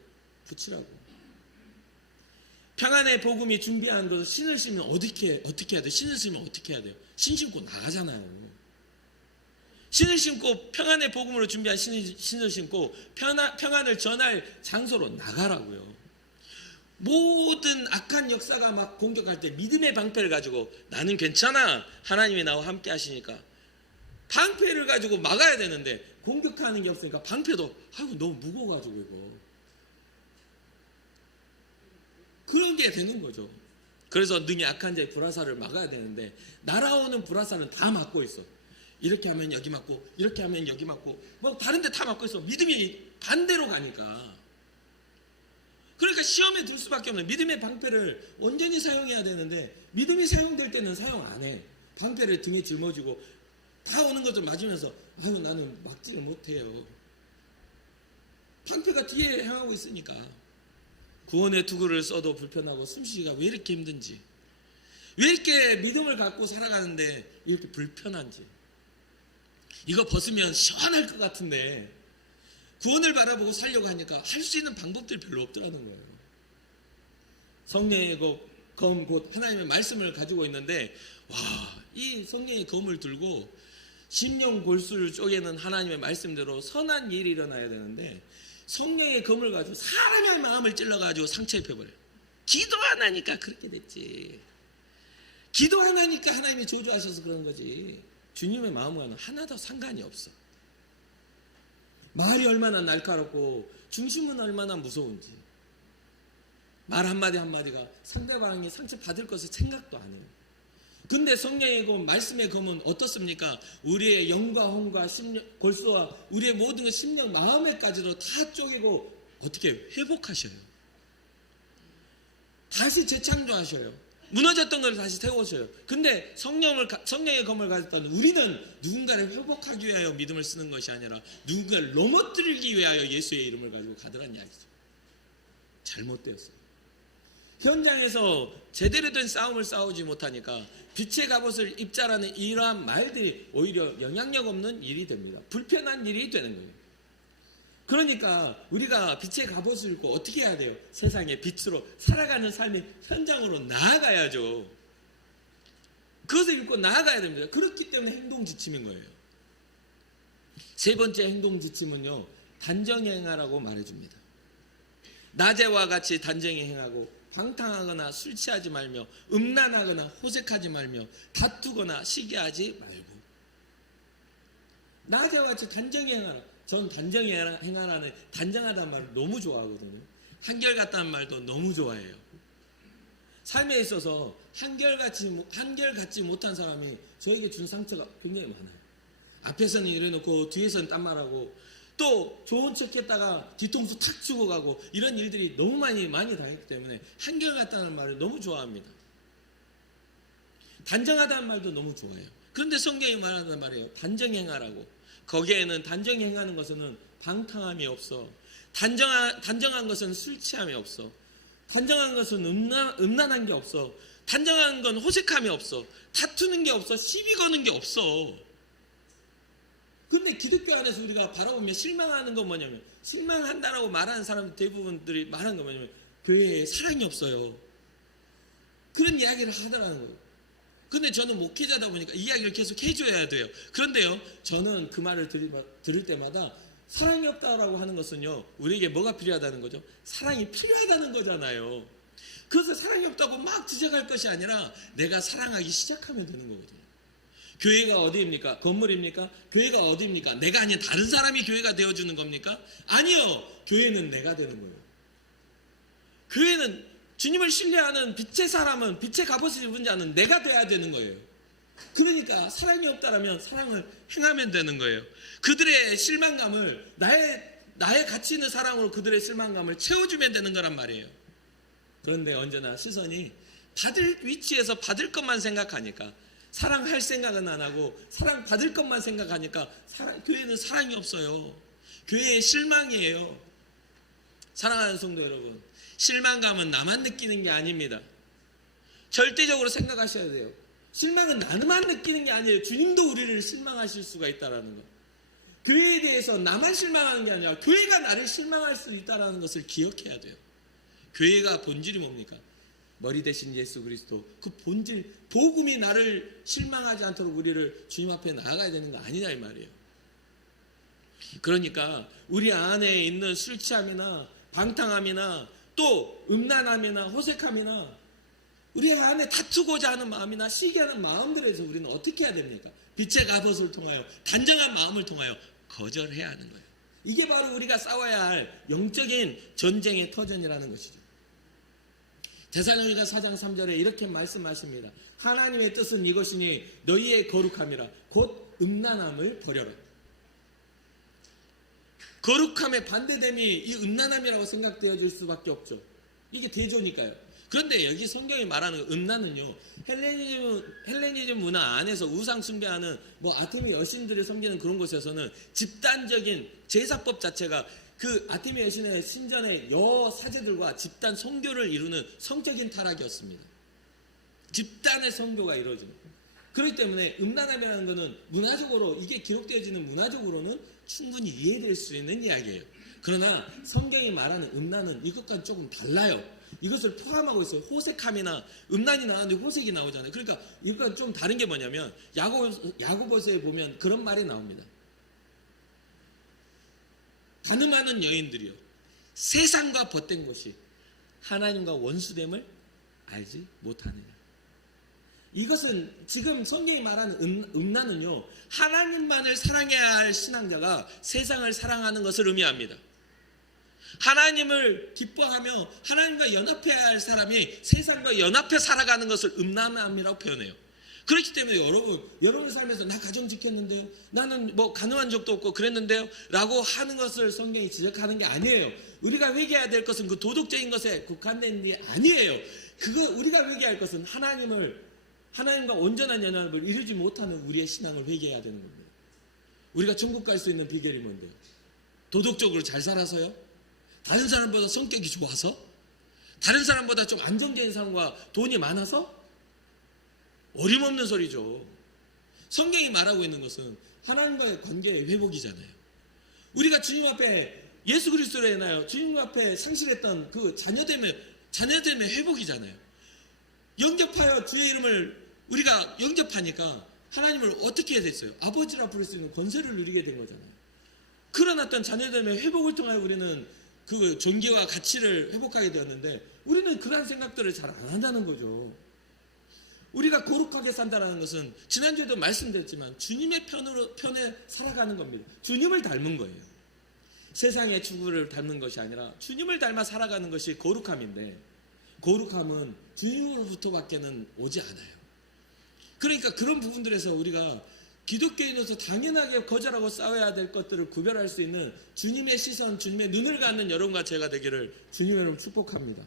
붙이라고. 평안의 복음이 준비한 것을 신을 신으면 어떻게 해야 돼요? 신을 신으면 어떻게 해야 돼요? 신 신고 나가잖아요. 신을 신고 평안의 복음으로 준비한 신을 신고 평안을 전할 장소로 나가라고요. 모든 악한 역사가 막 공격할 때 믿음의 방패를 가지고 나는 괜찮아. 하나님이 나와 함께 하시니까. 방패를 가지고 막아야 되는데 공격하는 게 없으니까 방패도 너무 무거워가지고 이거. 그런 게 되는 거죠. 그래서 능히 악한 자의 불화살을 막아야 되는데 날아오는 불화살은 다 막고 있어. 이렇게 하면 여기 맞고 이렇게 하면 여기 맞고 뭐 다른 데 다 맞고 있어. 믿음이 반대로 가니까. 그러니까 시험에 들 수밖에 없는 믿음의 방패를 온전히 사용해야 되는데 믿음이 사용될 때는 사용 안 해. 방패를 등에 짊어지고 다 오는 것을 맞으면서 나는 막지를 못해요. 방패가 뒤에 향하고 있으니까. 구원의 투구를 써도 불편하고 숨쉬기가 왜 이렇게 힘든지, 왜 이렇게 믿음을 갖고 살아가는데 이렇게 불편한지. 이거 벗으면 시원할 것 같은데 구원을 바라보고 살려고 하니까 할 수 있는 방법들이 별로 없더라는 거예요. 성령의 검 곧 하나님의 말씀을 가지고 있는데 이 성령의 검을 들고 심령 골수를 쪼개는 하나님의 말씀대로 선한 일이 일어나야 되는데 성령의 검을 가지고 사람의 마음을 찔러가지고 상처 입혀버려요. 기도 안 하니까 그렇게 됐지. 기도 안 하니까 하나님이 저주하셔서 그런 거지. 주님의 마음과는 하나도 상관이 없어. 말이 얼마나 날카롭고 중심은 얼마나 무서운지. 말 한마디 한마디가 상대방이 상처 받을 것을 생각도 안 해요. 근데 성령의 검, 말씀의 검은 어떻습니까? 우리의 영과 혼과 골수와 우리의 모든 것, 심령, 마음에까지도 다 쪼개고 어떻게 회복하셔요. 다시 재창조하셔요. 무너졌던 걸 다시 세우셔요. 근데 성령의 검을 가졌다는 우리는 누군가를 회복하기 위하여 믿음을 쓰는 것이 아니라 누군가를 넘어뜨리기 위하여 예수의 이름을 가지고 가더란 이야기죠. 잘못되었어요. 현장에서 제대로 된 싸움을 싸우지 못하니까 빛의 갑옷을 입자라는 이러한 말들이 오히려 영향력 없는 일이 됩니다. 불편한 일이 되는 거예요. 그러니까 우리가 빛의 갑옷을 입고 어떻게 해야 돼요? 세상의 빛으로 살아가는 삶의 현장으로 나아가야죠. 그것을 입고 나아가야 됩니다. 그렇기 때문에 행동지침인 거예요. 세 번째 행동지침은요, 단정히 행하라고 말해줍니다. 낮에와 같이 단정히 행하고 방탕하거나 술 취하지 말며 음란하거나 호색하지 말며 다투거나 시기하지 말고. 낮에와 같이 단정히 행하라. 저는 단정히 행하라는 단정하다는 말을 너무 좋아하거든요. 한결같다는 말도 너무 좋아해요. 삶에 있어서 한결같지 못한 사람이 저에게 준 상처가 굉장히 많아요. 앞에서는 이래놓고 뒤에서는 딴 말하고 또 좋은 척 했다가 뒤통수 탁 치고 가고 이런 일들이 너무 많이 당했기 때문에 한결같다는 말을 너무 좋아합니다. 단정하다는 말도 너무 좋아해요. 그런데 성경이 말하는 말이에요. 단정히 행하라고. 거기에는 단정히 행하는 것은 방탕함이 없어. 단정한 것은 술 취함이 없어. 단정한 것은 음란한 게 없어. 단정한 건 호색함이 없어. 다투는 게 없어. 시비 거는 게 없어. 근데 기독교 안에서 우리가 바라보면 실망하는 건 뭐냐면, 실망한다라고 말하는 사람들 대부분들이 말하는 건 뭐냐면 교회에 사랑이 없어요. 그런 이야기를 하더라는 거예요. 근데 저는 목회자다 보니까 이야기를 계속 해줘야 돼요. 그런데요, 저는 그 말을 들을 때마다 사랑이 없다라고 하는 것은요, 우리에게 뭐가 필요하다는 거죠? 사랑이 필요하다는 거잖아요. 그것을 사랑이 없다고 막 지적할 것이 아니라 내가 사랑하기 시작하면 되는 거거든요. 교회가 어디입니까? 건물입니까? 교회가 어디입니까? 내가 아닌 다른 사람이 교회가 되어주는 겁니까? 아니요. 교회는 내가 되는 거예요. 교회는 주님을 신뢰하는 빛의 사람은, 빛의 갑옷을 입은 자는 내가 돼야 되는 거예요. 그러니까 사랑이 없다라면 사랑을 행하면 되는 거예요. 그들의 실망감을 나의 가치 있는 사랑으로 그들의 실망감을 채워주면 되는 거란 말이에요. 그런데 언제나 시선이 받을 위치에서 받을 것만 생각하니까, 사랑할 생각은 안 하고 사랑 받을 것만 생각하니까 교회는 사랑이 없어요. 교회의 실망이에요. 사랑하는 성도 여러분, 실망감은 나만 느끼는 게 아닙니다. 절대적으로 생각하셔야 돼요. 실망은 나만 느끼는 게 아니에요. 주님도 우리를 실망하실 수가 있다는 거. 교회에 대해서 나만 실망하는 게 아니라 교회가 나를 실망할 수 있다는 것을 기억해야 돼요. 교회가 본질이 뭡니까? 머리 대신 예수 그리스도, 그 본질, 복음이 나를 실망하지 않도록 우리를 주님 앞에 나아가야 되는 거 아니냐 이 말이에요. 그러니까 우리 안에 있는 술 취함이나 방탕함이나 또 음란함이나 호색함이나 우리 안에 다투고자 하는 마음이나 시기하는 마음들에서 우리는 어떻게 해야 됩니까? 빛의 갑옷을 통하여, 단정한 마음을 통하여 거절해야 하는 거예요. 이게 바로 우리가 싸워야 할 영적인 전쟁의 터전이라는 것이죠. 데살로니가 4장 3절에 이렇게 말씀하십니다. 하나님의 뜻은 이것이니 너희의 거룩함이라 곧 음란함을 버려라. 거룩함의 반대됨이 이 음란함이라고 생각되어질 수밖에 없죠. 이게 대조니까요. 그런데 여기 성경이 말하는 음란은요, 헬레니즘 문화 안에서 우상 숭배하는 아테미 여신들을 섬기는 그런 곳에서는 집단적인 제사법 자체가 그 아테미 여신의 신전의 여사제들과 집단 성교를 이루는 성적인 타락이었습니다. 집단의 성교가 이루어집니다. 그렇기 때문에 음란함이라는 것은 문화적으로, 이게 기록되어지는 문화적으로는 충분히 이해될 수 있는 이야기예요. 그러나 성경이 말하는 음란은 이것과는 조금 달라요. 이것을 포함하고 있어요. 호색함이나 음란이 나왔는데 호색이 나오잖아요. 그러니까 이건 좀 다른 게 뭐냐면 야고보서에 보면 그런 말이 나옵니다. 가늠하는 여인들이요, 세상과 벗된 것이 하나님과 원수됨을 알지 못하느냐. 이것은 지금 성경이 말하는 음란은요, 하나님만을 사랑해야 할 신앙자가 세상을 사랑하는 것을 의미합니다. 하나님을 기뻐하며 하나님과 연합해야 할 사람이 세상과 연합해 살아가는 것을 음란함이라고 표현해요. 그렇기 때문에 여러분 삶에서 나 가정 지켰는데요, 나는 가능한 적도 없고 그랬는데요 라고 하는 것을 성경이 지적하는 게 아니에요. 우리가 회개해야 될 것은 그 도덕적인 것에 국한된 게 아니에요. 우리가 회개할 것은 하나님과 온전한 연합을 이루지 못하는 우리의 신앙을 회개해야 되는 겁니다. 우리가 천국 갈 수 있는 비결이 뭔데요? 도덕적으로 잘 살아서요? 다른 사람보다 성격이 좋아서? 다른 사람보다 좀 안정적인 사람과 돈이 많아서? 어림없는 소리죠. 성경이 말하고 있는 것은 하나님과의 관계의 회복이잖아요. 우리가 주님 앞에 예수 그리스도로 인하여 주님 앞에 상실했던 그 자녀됨의 회복이잖아요. 영접하여 주의 이름을 우리가 영접하니까 하나님을 어떻게 해야 됐어요? 아버지라 부를 수 있는 권세를 누리게 된 거잖아요. 그러났던 자녀됨의 회복을 통하여 우리는 그 존귀와 가치를 회복하게 되었는데, 우리는 그러한 생각들을 잘 안 한다는 거죠. 우리가 거룩하게 산다는 것은 지난주에도 말씀드렸지만 주님의 편에 살아가는 겁니다. 주님을 닮은 거예요. 세상의 추구를 닮는 것이 아니라 주님을 닮아 살아가는 것이 거룩함인데, 거룩함은 주님으로부터밖에는 오지 않아요. 그러니까 그런 부분들에서 우리가 기독교인으로서 당연하게 거절하고 싸워야 될 것들을 구별할 수 있는 주님의 시선, 주님의 눈을 갖는 여러분과 제가 되기를 주님의 이름으로 축복합니다.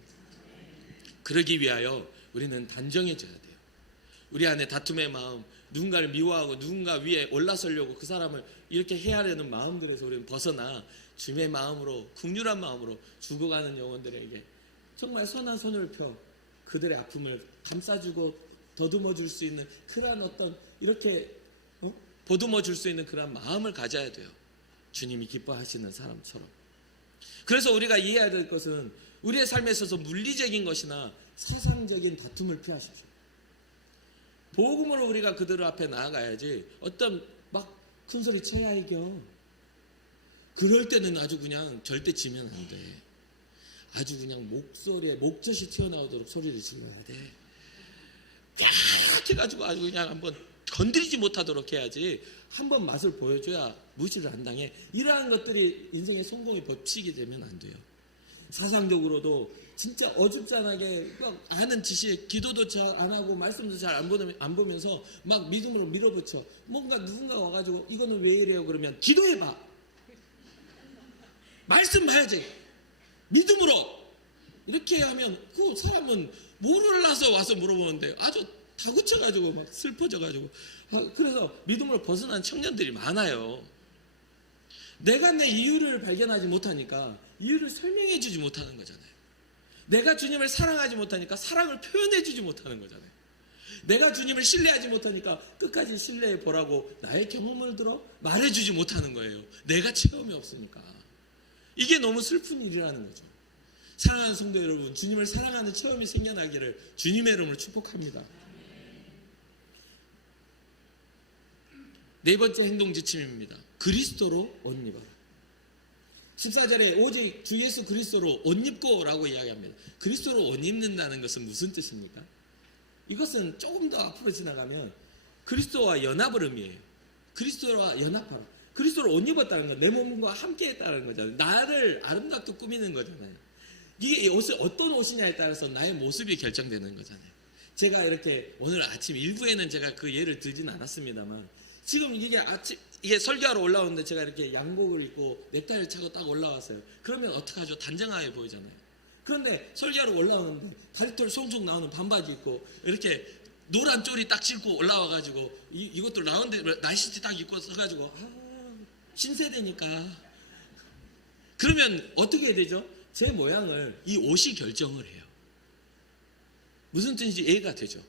그러기 위하여 우리는 단정해져야 돼요. 우리 안에 다툼의 마음, 누군가를 미워하고 누군가 위에 올라서려고 그 사람을 이렇게 해하려는 마음들에서 우리는 벗어나 주님의 마음으로, 긍휼한 마음으로 죽어가는 영혼들에게 정말 선한 손을 펴 그들의 아픔을 감싸주고 더듬어 줄 수 있는 그러한 어떤 이렇게 보듬어 줄 수 있는 그런 마음을 가져야 돼요. 주님이 기뻐하시는 사람처럼. 그래서 우리가 이해해야 될 것은 우리의 삶에 있어서 물리적인 것이나 사상적인 다툼을 피하십시오. 복음으로 우리가 그들 앞에 나아가야지 어떤 막 큰소리 쳐야 이겨. 그럴 때는 아주 그냥 절대 지면 안 돼. 아주 그냥 목소리에 목젖이 튀어나오도록 소리를 질러야 돼. 해가지고 아주 그냥 한번 건드리지 못하도록 해야지. 한번 맛을 보여줘야 무시를 안 당해. 이러한 것들이 인생의 성공의 법칙이 되면 안 돼요. 사상적으로도 진짜 어줍잖하게 막 아는 지식, 기도도 잘 안 하고 말씀도 잘 안 보면서 막 믿음으로 밀어붙여. 뭔가 누군가 와가지고 이거는 왜 이래요? 그러면 기도해봐. 말씀 봐야지. 믿음으로. 이렇게 하면 그 사람은 몰라서 와서 물어보는데 아주 다구쳐가지고 막 슬퍼져가지고. 그래서 믿음으로 벗어난 청년들이 많아요. 내가 내 이유를 발견하지 못하니까 이유를 설명해 주지 못하는 거잖아요. 내가 주님을 사랑하지 못하니까 사랑을 표현해 주지 못하는 거잖아요. 내가 주님을 신뢰하지 못하니까 끝까지 신뢰해 보라고 나의 경험을 들어 말해 주지 못하는 거예요. 내가 체험이 없으니까. 이게 너무 슬픈 일이라는 거죠. 사랑하는 성도 여러분, 주님을 사랑하는 체험이 생겨나기를 주님의 이름으로 축복합니다. 네 번째 행동 지침입니다. 그리스도로 옷 입어라. 14절에 오직 주 예수 그리스도로 옷 입고 라고 이야기합니다. 그리스도로 옷 입는다는 것은 무슨 뜻입니까? 이것은 조금 더 앞으로 지나가면 그리스도와 연합을 의미해요. 그리스도와 연합하라. 그리스도로 옷 입었다는 건 내 몸과 함께 했다는 거잖아요. 나를 아름답게 꾸미는 거잖아요. 이게 옷을 어떤 옷이냐에 따라서 나의 모습이 결정되는 거잖아요. 제가 이렇게 오늘 아침 일부에는 제가 그 예를 들진 않았습니다만 지금 이게 설교하러 올라오는데 제가 이렇게 양복을 입고 넥타이를 차고 딱 올라왔어요. 그러면 어떡하죠? 단정하게 보이잖아요. 그런데 설교하러 올라오는데 다리털 송송 나오는 반바지 입고 이렇게 노란 쪼리 딱 신고 올라와가지고 이것도 라운드 나이시티 딱 입고 서가지고 신세대니까 그러면 어떻게 해야 되죠? 제 모양을 이 옷이 결정을 해요. 무슨 뜻인지 이해가 되죠?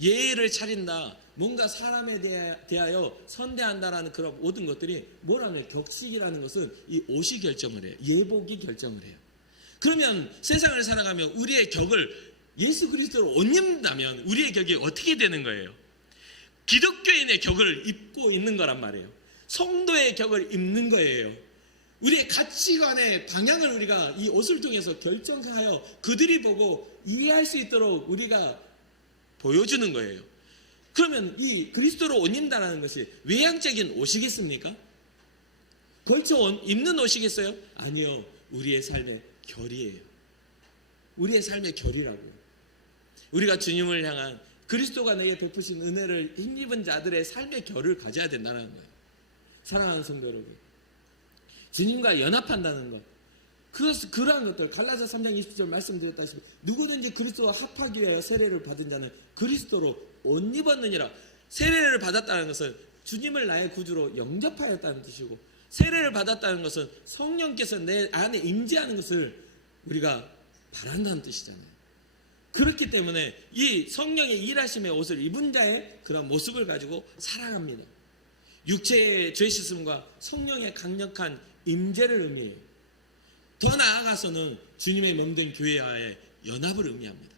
예의를 차린다, 뭔가 사람에 대하여 선대한다라는 그런 모든 것들이 뭐라면 격식이라는 것은 이 옷이 결정을 해요. 예복이 결정을 해요. 그러면 세상을 살아가며 우리의 격을 예수 그리스도로 옷 입는다면 우리의 격이 어떻게 되는 거예요? 기독교인의 격을 입고 있는 거란 말이에요. 성도의 격을 입는 거예요. 우리의 가치관의 방향을 우리가 이 옷을 통해서 결정하여 그들이 보고 이해할 수 있도록 우리가 보여주는 거예요. 그러면 이 그리스도로 옷 입는다는 것이 외향적인 옷이겠습니까? 걸쳐 입는 옷이겠어요? 아니요. 우리의 삶의 결이에요. 우리의 삶의 결이라고요. 우리가 주님을 향한 그리스도가 내게 베푸신 은혜를 힘입은 자들의 삶의 결을 가져야 된다는 거예요. 사랑하는 성도 여러분, 주님과 연합한다는 것, 그러한 것들 갈라디아 3장 20절 말씀드렸다시피 누구든지 그리스도와 합하기 위하여 세례를 받은 자는 그리스도로 옷 입었느니라. 세례를 받았다는 것은 주님을 나의 구주로 영접하였다는 뜻이고, 세례를 받았다는 것은 성령께서 내 안에 임재하는 것을 우리가 바란다는 뜻이잖아요. 그렇기 때문에 이 성령의 일하심의 옷을 입은 자의 그런 모습을 가지고 살아갑니다. 육체의 죄 씻음과 성령의 강력한 임재를 의미해요. 더 나아가서는 주님의 몸된 교회와의 연합을 의미합니다.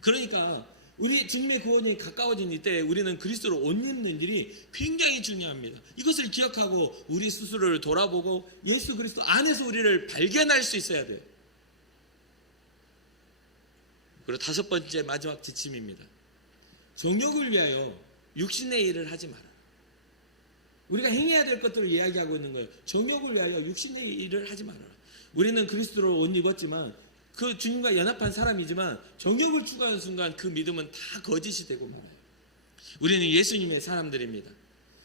그러니까 우리 주님의 구원이 가까워진 이때 우리는 그리스도로 옷 입는 일이 굉장히 중요합니다. 이것을 기억하고 우리 스스로를 돌아보고 예수 그리스도 안에서 우리를 발견할 수 있어야 돼요. 그리고 다섯 번째 마지막 지침입니다. 정욕을 위하여 육신의 일을 하지 마라. 우리가 행해야 될 것들을 이야기하고 있는 거예요. 정욕을 위하여 육신의 일을 하지 말아라. 우리는 그리스도로 옷 입었지만 그 주님과 연합한 사람이지만 정욕을 추구하는 순간 그 믿음은 다 거짓이 되고 말아요. 우리는 예수님의 사람들입니다.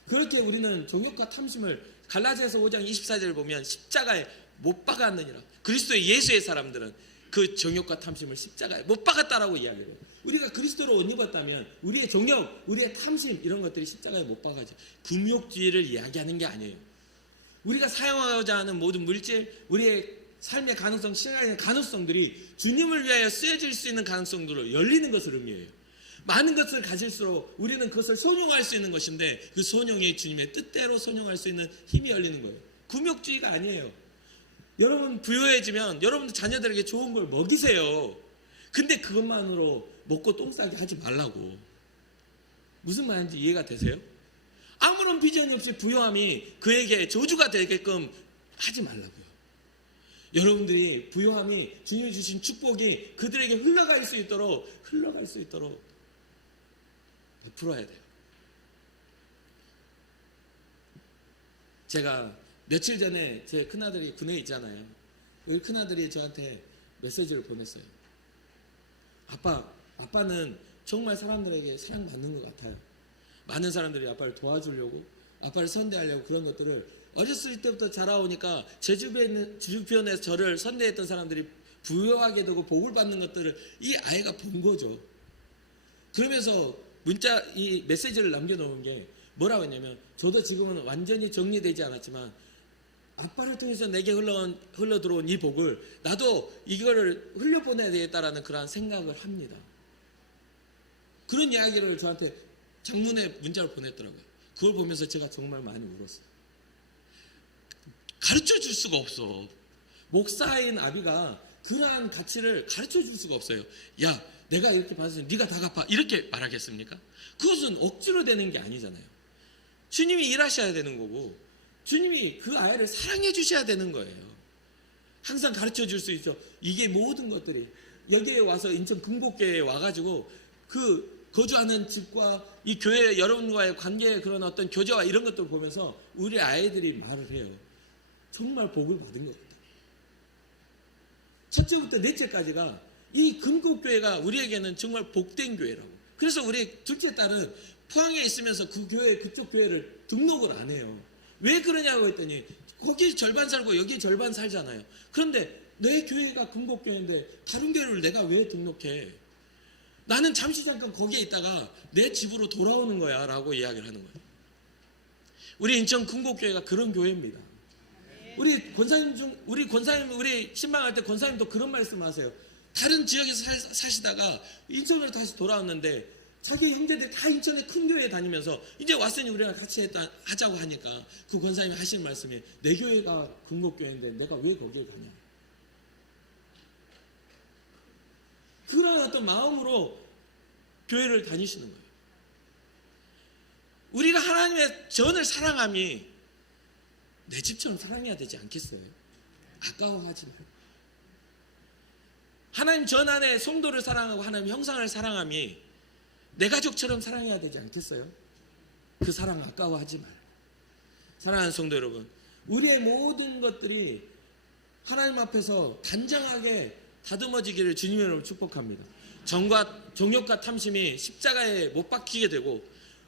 그렇게 우리는 정욕과 탐심을 갈라디아서 5장 24절을 보면 십자가에 못 박았느니라. 그리스도의 예수의 사람들은 그 정욕과 탐심을 십자가에 못 박았다라고 이야기해요. 우리가 그리스도로 옷 입었다면 우리의 정욕, 우리의 탐심 이런 것들이 십자가에 못 박아져. 금욕주의를 이야기하는 게 아니에요. 우리가 사용하고자 하는 모든 물질, 우리의 삶의 가능성, 신앙의 가능성들이 주님을 위하여 쓰여질 수 있는 가능성들로 열리는 것을 의미해요. 많은 것을 가질수록 우리는 그것을 선용할 수 있는 것인데 그 선용이 주님의 뜻대로 선용할 수 있는 힘이 열리는 거예요. 금욕주의가 아니에요. 여러분 부유해지면 여러분들 자녀들에게 좋은 걸 먹이세요. 근데 그것만으로 먹고 똥 싸게 하지 말라고. 무슨 말인지 이해가 되세요? 아무런 비전이 없이 부유함이 그에게 저주가 되게끔 하지 말라고요. 여러분들이 부요함이 주님이 주신 축복이 그들에게 흘러갈 수 있도록 베풀어야 돼요. 제가 며칠 전에 제 큰아들이 군에 있잖아요. 우리 큰아들이 저한테 메시지를 보냈어요. 아빠는 정말 사람들에게 사랑받는 것 같아요. 많은 사람들이 아빠를 도와주려고, 아빠를 선대하려고 그런 것들을 어렸을 때부터 자라오니까 제 주변에서 저를 선대했던 사람들이 부유하게 되고 복을 받는 것들을 이 아이가 본 거죠. 그러면서 이 메시지를 남겨놓은 게 뭐라고 했냐면, 저도 지금은 완전히 정리되지 않았지만 아빠를 통해서 내게 흘러들어온 이 복을 나도 이거를 흘려보내야 되겠다라는 그런 생각을 합니다. 그런 이야기를 저한테 장문의 문자로 보냈더라고요. 그걸 보면서 제가 정말 많이 울었어요. 가르쳐 줄 수가 없어. 목사인 아비가 그러한 가치를 가르쳐 줄 수가 없어요. 야, 내가 이렇게 받았으니 네가 다 갚아, 이렇게 말하겠습니까? 그것은 억지로 되는 게 아니잖아요. 주님이 일하셔야 되는 거고, 주님이 그 아이를 사랑해 주셔야 되는 거예요. 항상 가르쳐 줄 수 있죠. 이게 모든 것들이 여기에 와서 인천 금곡교회에 와가지고 그 거주하는 집과 이 교회 여러분과의 관계의 그런 어떤 교제와 이런 것들을 보면서 우리 아이들이 말을 해요. 정말 복을 받은 것 같다. 첫째부터 넷째까지가 이 금곡교회가 우리에게는 정말 복된 교회라고. 그래서 우리 둘째 딸은 포항에 있으면서 그쪽 교회를 등록을 안 해요. 왜 그러냐고 했더니 거기 절반 살고 여기 절반 살잖아요. 그런데 내 교회가 금곡교회인데 다른 교회를 내가 왜 등록해? 나는 잠시 잠깐 거기에 있다가 내 집으로 돌아오는 거야 라고 이야기를 하는 거예요. 우리 인천 금곡교회가 그런 교회입니다. 우리 신방할 때 권사님도 그런 말씀 하세요. 다른 지역에서 사시다가 인천으로 다시 돌아왔는데 자기 형제들이 다 인천의 큰 교회에 다니면서 이제 왔으니 우리가 같이 하자고 하니까 그 권사님이 하시는 말씀이, 내 교회가 금곡교회인데 내가 왜 거기에 가냐. 그런 어떤 마음으로 교회를 다니시는 거예요. 우리가 하나님의 전을 사랑함이 내 집처럼 사랑해야 되지 않겠어요? 아까워하지 말고. 하나님 전 안에 성도를 사랑하고 하나님 형상을 사랑함이 내 가족처럼 사랑해야 되지 않겠어요? 그 사랑 아까워하지 말고. 사랑하는 성도 여러분, 우리의 모든 것들이 하나님 앞에서 단정하게 다듬어지기를 주님의 이름으로 축복합니다. 정욕과 탐심이 십자가에 못 박히게 되고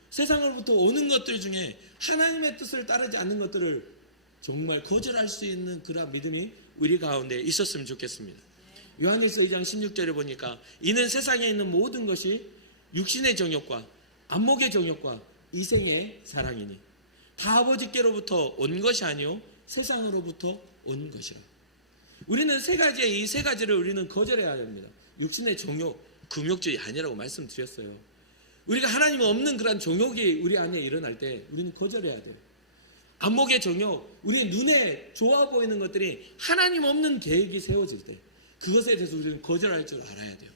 세상으로부터 오는 것들 중에 하나님의 뜻을 따르지 않는 것들을 정말 거절할 수 있는 그런 믿음이 우리 가운데 있었으면 좋겠습니다. 요한일서 2장 16절에 보니까 이는 세상에 있는 모든 것이 육신의 정욕과 안목의 정욕과 이생의 사랑이니 다 아버지께로부터 온 것이 아니요 세상으로부터 온 것이라. 우리는 이 세 가지를 우리는 거절해야 됩니다. 육신의 정욕, 금욕주의 아니라고 말씀드렸어요. 우리가 하나님 없는 그런 정욕이 우리 안에 일어날 때 우리는 거절해야 돼요. 안목의 정욕, 우리의 눈에 좋아 보이는 것들이 하나님 없는 계획이 세워질 때 그것에 대해서 우리는 거절할 줄 알아야 돼요.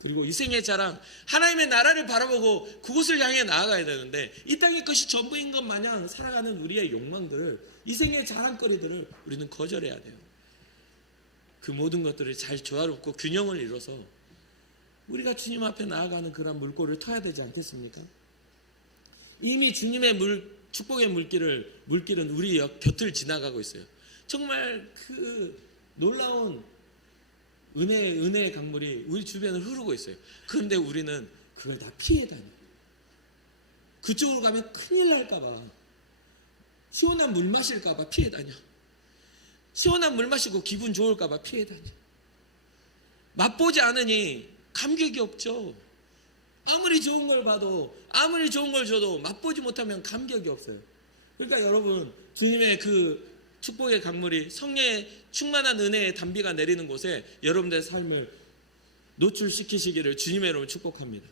그리고 이생의 자랑, 하나님의 나라를 바라보고 그곳을 향해 나아가야 되는데 이 땅의 것이 전부인 것 마냥 살아가는 우리의 욕망들을, 이생의 자랑거리들을 우리는 거절해야 돼요. 그 모든 것들을 잘 조화롭고 균형을 이뤄서 우리가 주님 앞에 나아가는 그런 물꼬를 터야 되지 않겠습니까? 이미 주님의 축복의 물길은 우리 곁을 지나가고 있어요. 정말 그 놀라운 은혜의 강물이 우리 주변을 흐르고 있어요. 그런데 우리는 그걸 다 피해 다녀요. 그쪽으로 가면 큰일 날까봐, 시원한 물 마실까봐 피해 다녀. 시원한 물 마시고 기분 좋을까봐 피해 다녀. 맛보지 않으니 감격이 없죠. 아무리 좋은 걸 봐도, 아무리 좋은 걸 줘도 맛보지 못하면 감격이 없어요. 그러니까 여러분, 주님의 그 축복의 강물이, 성령의 충만한 은혜의 단비가 내리는 곳에 여러분들의 삶을 노출시키시기를 주님의 이름으로 축복합니다.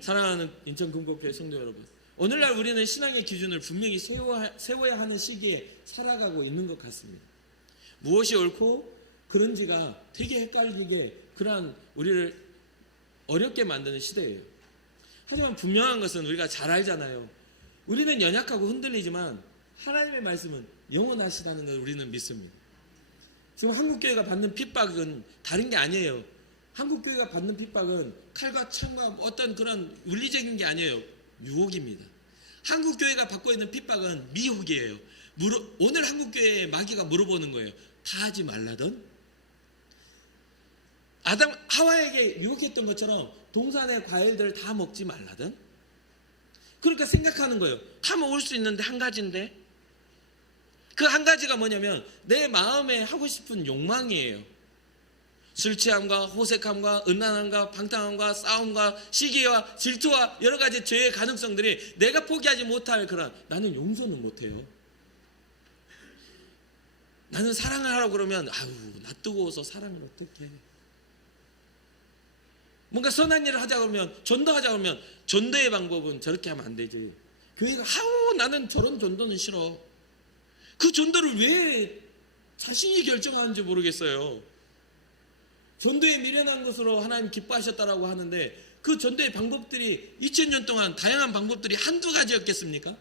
사랑하는 인천 금곡교회 성도 여러분, 오늘날 우리는 신앙의 기준을 분명히 세워야 하는 시기에 살아가고 있는 것 같습니다. 무엇이 옳고 그런지가 되게 헷갈리게 그러한 우리를 어렵게 만드는 시대예요. 하지만 분명한 것은 우리가 잘 알잖아요. 우리는 연약하고 흔들리지만 하나님의 말씀은 영원하시다는 걸 우리는 믿습니다. 지금 한국교회가 받는 핍박은 다른 게 아니에요. 한국교회가 받는 핍박은 칼과 창과 어떤 그런 물리적인 게 아니에요. 유혹입니다. 한국교회가 받고 있는 핍박은 미혹이에요. 오늘 한국교회의 마귀가 물어보는 거예요. 다 하지 말라던? 아담 하와에게 유혹했던 것처럼 동산의 과일들을 다 먹지 말라던? 그러니까 생각하는 거예요. 다 먹을 수 있는데 한 가지인데? 그 한 가지가 뭐냐면 내 마음에 하고 싶은 욕망이에요. 술 취함과 호색함과 음란함과 방탕함과 싸움과 시기와 질투와 여러 가지 죄의 가능성들이 내가 포기하지 못할 그런, 나는 용서는 못해요. 나는 사랑을 하라고 그러면 아유 나 뜨거워서 사랑을 어떻게 해. 뭔가 선한 일을 하자 그러면, 전도하자 그러면 전도의 방법은 저렇게 하면 안 되지. 교회가 아우 나는 저런 전도는 싫어. 그 전도를 왜 자신이 결정하는지 모르겠어요. 전도에 미련한 것으로 하나님 기뻐하셨다라고 하는데 그 전도의 방법들이 2000년 동안 다양한 방법들이 한두 가지였겠습니까?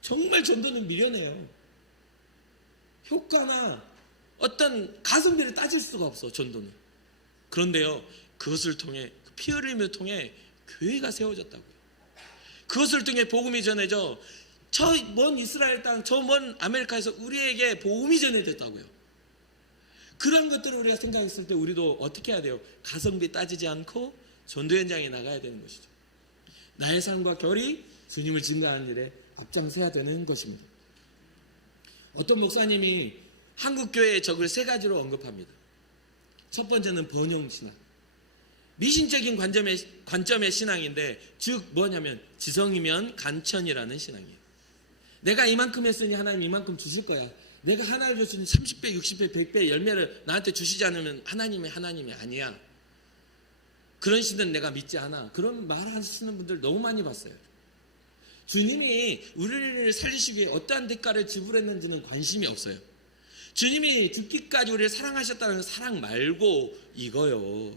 정말 전도는 미련해요. 효과나 어떤 가성비를 따질 수가 없어, 전도는. 그런데요, 그것을 통해, 피 흘림을 통해 교회가 세워졌다고요. 그것을 통해 복음이 전해져 저 먼 이스라엘 땅, 저 먼 아메리카에서 우리에게 복음이 전해졌다고요. 그런 것들을 우리가 생각했을 때 우리도 어떻게 해야 돼요? 가성비 따지지 않고 전도 현장에 나가야 되는 것이죠. 나의 삶과 결이 주님을 증거하는 일에 앞장서야 되는 것입니다. 어떤 목사님이 한국교회의 적을 세 가지로 언급합니다. 첫 번째는 번영신앙. 미신적인 관점의 신앙인데, 즉 뭐냐면 지성이면 간천이라는 신앙이에요. 내가 이만큼 했으니 하나님 이만큼 주실 거야. 내가 하나를 줬으니 30배, 60배, 100배 열매를 나한테 주시지 않으면 하나님이 아니야. 그런 신은 내가 믿지 않아. 그런 말 하시는 분들 너무 많이 봤어요. 주님이 우리를 살리시기 위해 어떠한 대가를 지불했는지는 관심이 없어요. 주님이 죽기까지 우리를 사랑하셨다는 사랑 말고 이거요.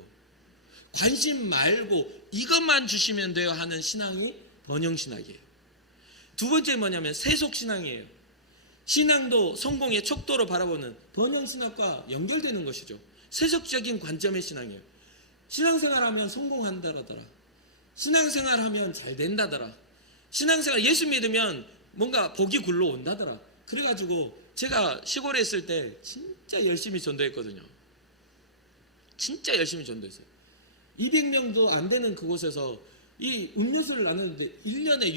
관심 말고 이것만 주시면 돼요 하는 신앙이 번영신학이에요. 두 번째 뭐냐면 세속신앙이에요. 신앙도 성공의 척도로 바라보는 번영신학과 연결되는 것이죠. 세속적인 관점의 신앙이에요. 신앙생활하면 성공한다라더라. 신앙생활하면 잘 된다더라. 신앙생활 예수 믿으면 뭔가 복이 굴러온다더라. 그래가지고 제가 시골에 있을 때 진짜 열심히 전도했거든요. 진짜 열심히 전도했어요. 200명도 안 되는 그곳에서 이 음료수를 나누는데 1년에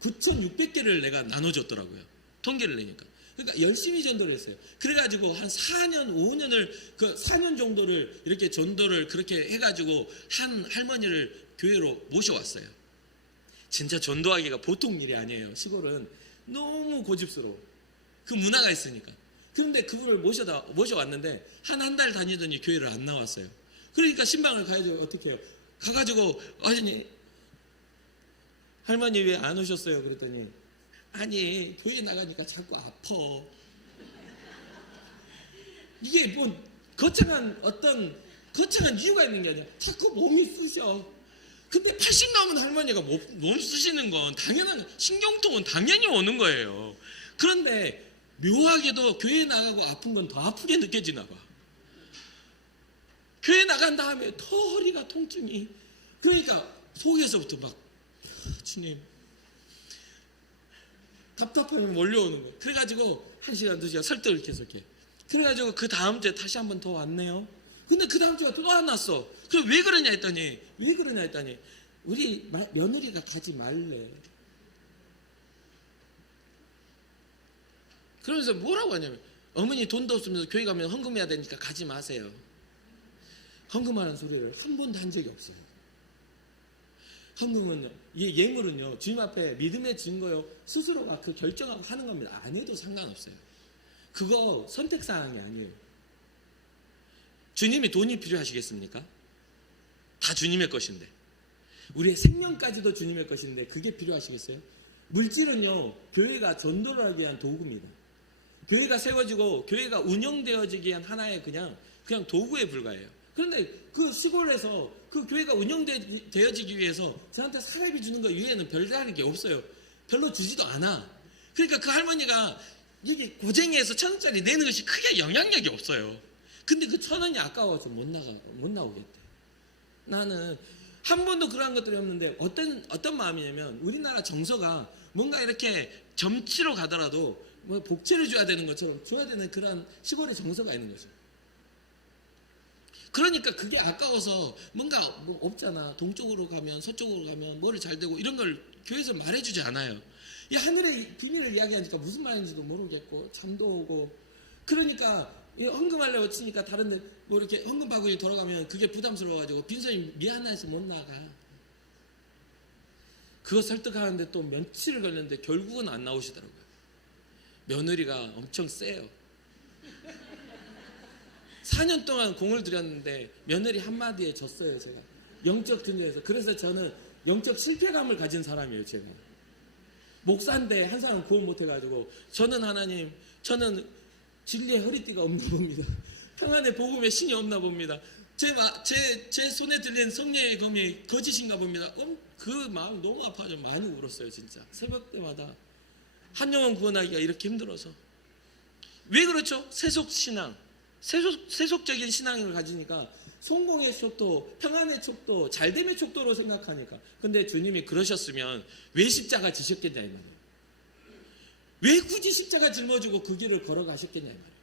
9,600개를 내가 나눠줬더라고요. 통계를 내니까. 그러니까 열심히 전도를 했어요. 그래가지고 한 4년, 5년을, 4년 정도를 이렇게 전도를 그렇게 해가지고 한 할머니를 교회로 모셔왔어요. 진짜 전도하기가 보통 일이 아니에요. 시골은 너무 고집스러워. 그 문화가 있으니까. 그런데 그분을 모셔왔는데 한 달 다니더니 교회를 안 나왔어요. 그러니까 신방을 가야죠. 어떻게 해요? 가가지고 할머니 왜 안 오셨어요? 그랬더니 아니 교회 나가니까 자꾸 아파. 이게 뭐 거창한 이유가 있는 게 아니라 자꾸 몸이 쑤셔. 근데 80 넘은 할머니가 몸 쑤시는 건 당연한 거예요. 신경통은 당연히 오는 거예요. 그런데 묘하게도 교회 나가고 아픈 건 더 아프게 느껴지나 봐. 교회 나간 다음에 더 허리가 통증이. 그러니까 속에서부터 막 주님 답답하면 몰려오는 거예요. 그래가지고 1시간, 2시간 설득을 계속해. 그래가지고 그 다음 주에 다시 한 번 더 왔네요. 근데 그 다음 주에 또 안 왔어. 그럼 왜 그러냐 했더니 우리 며느리가 가지 말래. 그러면서 뭐라고 하냐면 어머니 돈도 없으면서 교회 가면 헌금해야 되니까 가지 마세요. 헌금하는 소리를 한 번도 한 적이 없어요. 헌금은요, 예물은요, 주님 앞에 믿음의 증거요, 스스로가 그 결정하고 하는 겁니다. 안 해도 상관없어요. 그거 선택사항이 아니에요. 주님이 돈이 필요하시겠습니까? 다 주님의 것인데. 우리의 생명까지도 주님의 것인데 그게 필요하시겠어요? 물질은요, 교회가 전도를 하기 위한 도구입니다. 교회가 세워지고 교회가 운영되어지기 위한 하나의 그냥 도구에 불과해요. 그런데 그 시골에서 그 교회가 운영되어지기 위해서 저한테 사람이 주는 것 이외에는 별다른 게 없어요. 별로 주지도 않아. 그러니까 그 할머니가 이게 고쟁이에서 1,000원짜리 내는 것이 크게 영향력이 없어요. 근데 그 1,000원이 아까워서 못 나오겠대. 나는 한 번도 그런 것들이 없는데 어떤 마음이냐면 우리나라 정서가 뭔가 이렇게 점치러 가더라도 뭐 복지를 줘야 되는 것처럼 줘야 되는 그런 시골의 정서가 있는 거죠. 그러니까 그게 아까워서 뭔가 뭐 없잖아. 동쪽으로 가면 서쪽으로 가면 뭐를 잘 되고 이런 걸 교회에서 말해주지 않아요. 이 하늘의 비밀을 이야기하니까 무슨 말인지도 모르겠고 잠도 오고 그러니까 헌금하려고 치니까 다른데 뭐 이렇게 헌금 바구니 돌아가면 그게 부담스러워가지고 빈손이 미안해서 못 나가. 그거 설득하는데 또 며칠을 걸렸는데 결국은 안 나오시더라고요. 며느리가 엄청 세요. 4년 동안 공을 들였는데 며느리 한마디에 졌어요. 제가 영적 둔여에서. 그래서 저는 영적 실패감을 가진 사람이에요. 제가 목사인데 한 사람 구원 못해가지고 저는 하나님, 저는 진리의 허리띠가 없나 봅니다. 평안의 복음에 신이 없나 봅니다. 제 손에 들린 성령의 검이 거짓인가 봅니다. 그 마음 너무 아파서 많이 울었어요. 진짜 새벽 때마다 한 영혼 구원하기가 이렇게 힘들어서. 왜 그렇죠? 세속신앙, 세속적인 신앙을 가지니까 성공의 촉도, 평안의 촉도, 잘됨의 촉도로 생각하니까. 근데 주님이 그러셨으면 왜 십자가 지셨겠냐 이 말이에요. 왜 굳이 십자가 짊어지고 그 길을 걸어가셨겠냐 이 말이에요.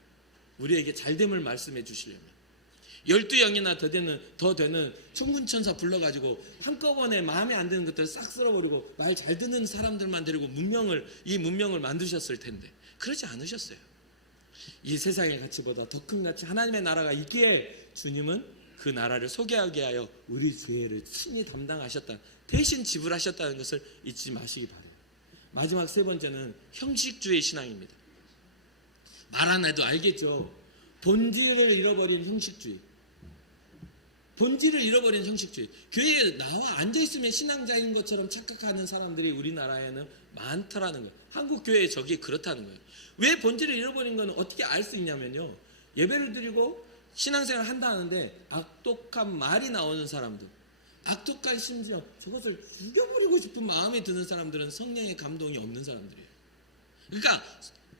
우리에게 잘됨을 말씀해 주시려면 12영이나 더 되는 천군천사 불러가지고 한꺼번에 마음에 안 드는 것들을 싹 쓸어버리고 말 잘 듣는 사람들만 데리고 이 문명을 만드셨을 텐데 그러지 않으셨어요. 이 세상의 가치보다 더 큰 가치 하나님의 나라가 있기에 주님은 그 나라를 소개하게 하여 우리 죄를 친히 담당하셨다, 대신 지불하셨다는 것을 잊지 마시기 바랍니다. 마지막 세 번째는 형식주의 신앙입니다. 말 안 해도 알겠죠. 본질을 잃어버린 형식주의. 본질을 잃어버린 형식주의. 교회에 나와 앉아있으면 신앙자인 것처럼 착각하는 사람들이 우리나라에는 많더라는 거예요. 한국 교회의 적이 그렇다는 거예요. 왜 본질을 잃어버린 건 어떻게 알 수 있냐면요. 예배를 드리고 신앙생활을 한다 하는데 악독한 말이 나오는 사람들, 악독한 심지어 저것을 죽여버리고 싶은 마음이 드는 사람들은 성령의 감동이 없는 사람들이에요. 그러니까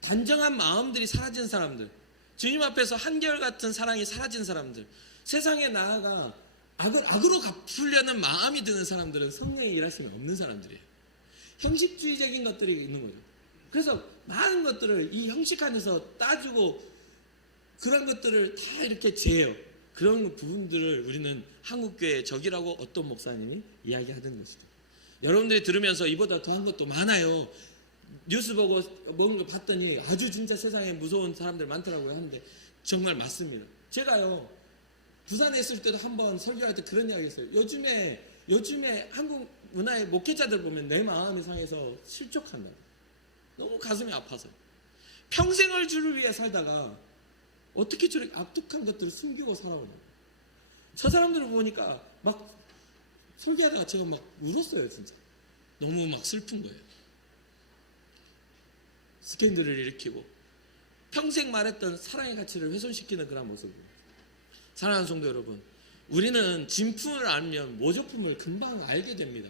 단정한 마음들이 사라진 사람들, 주님 앞에서 한결같은 사랑이 사라진 사람들, 세상에 나아가 악으로 갚으려는 마음이 드는 사람들은 성령의 일하심이 없는 사람들이에요. 형식주의적인 것들이 있는 거죠. 그래서 많은 것들을 이 형식 안에서 따지고 그런 것들을 다 이렇게 재요. 그런 부분들을 우리는 한국교회의 적이라고 어떤 목사님이 이야기하던 것이죠. 여러분들이 들으면서 이보다 더한 것도 많아요. 뉴스 보고 뭔가 봤더니 아주 진짜 세상에 무서운 사람들 많더라고요 하는데 정말 맞습니다. 제가요 부산에 있을 때도 한번 설교할 때 그런 이야기 했어요. 요즘에 한국 문화의 목회자들 보면 내 마음이 상해서 실족한다. 너무 가슴이 아파서 평생을 주를 위해 살다가 어떻게 저렇게 악독한 것들을 숨기고 살아오나. 저 사람들을 보니까 막 설교하다가 제가 막 울었어요. 진짜 너무 막 슬픈 거예요. 스캔들을 일으키고 평생 말했던 사랑의 가치를 훼손시키는 그런 모습입니다. 사랑하는 성도 여러분, 우리는 진품을 알면 모조품을 금방 알게 됩니다.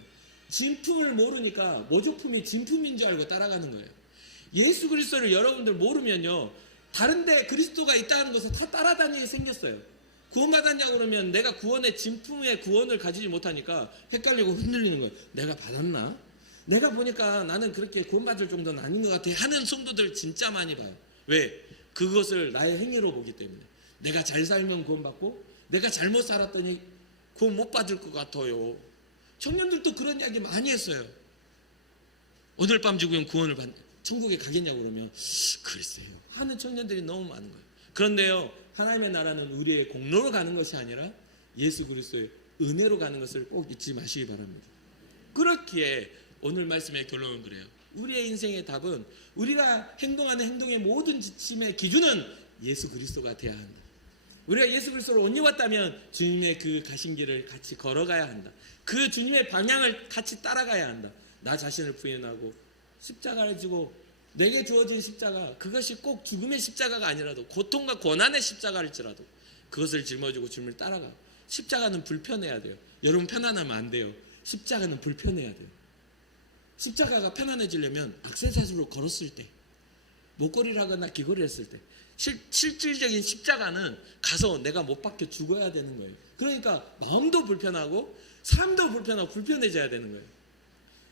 진품을 모르니까 모조품이 진품인 줄 알고 따라가는 거예요. 예수 그리스도를 여러분들 모르면요, 다른데 그리스도가 있다는 것을 다 따라다니게 생겼어요. 구원받았냐고 그러면 내가 구원의 진품의 구원을 가지지 못하니까 헷갈리고 흔들리는 거예요. 내가 받았나? 내가 보니까 나는 그렇게 구원받을 정도는 아닌 것 같아 하는 성도들 진짜 많이 봐요. 왜? 그것을 나의 행위로 보기 때문에. 내가 잘 살면 구원받고 내가 잘못 살았더니 구원 못 받을 것 같아요. 청년들도 그런 이야기 많이 했어요. 오늘 밤 죽으면 천국에 가겠냐고 그러면 글쎄요 하는 청년들이 너무 많은 거예요. 그런데요, 하나님의 나라는 우리의 공로로 가는 것이 아니라 예수 그리스도의 은혜로 가는 것을 꼭 잊지 마시기 바랍니다. 그렇기에 오늘 말씀의 결론은 그래요. 우리의 인생의 답은, 우리가 행동하는 행동의 모든 지침의 기준은 예수 그리스도가 되어야 한다. 우리가 예수 그리스도를 온유했다면 주님의 그 가신 길을 같이 걸어가야 한다. 그 주님의 방향을 같이 따라가야 한다. 나 자신을 부인하고 십자가를 지고 내게 주어진 십자가, 그것이 꼭 죽음의 십자가가 아니라도 고통과 고난의 십자가일지라도 그것을 짊어지고 주님을 따라가. 십자가는 불편해야 돼요. 여러분 편안하면 안 돼요. 십자가는 불편해야 돼요. 십자가가 편안해지려면 악세사슬로 걸었을 때, 목걸이를 하거나 귀걸이를 했을 때 실질적인 십자가는 가서 내가 못 박혀 죽어야 되는 거예요. 그러니까 마음도 불편하고 삶도 불편하고 불편해져야 되는 거예요.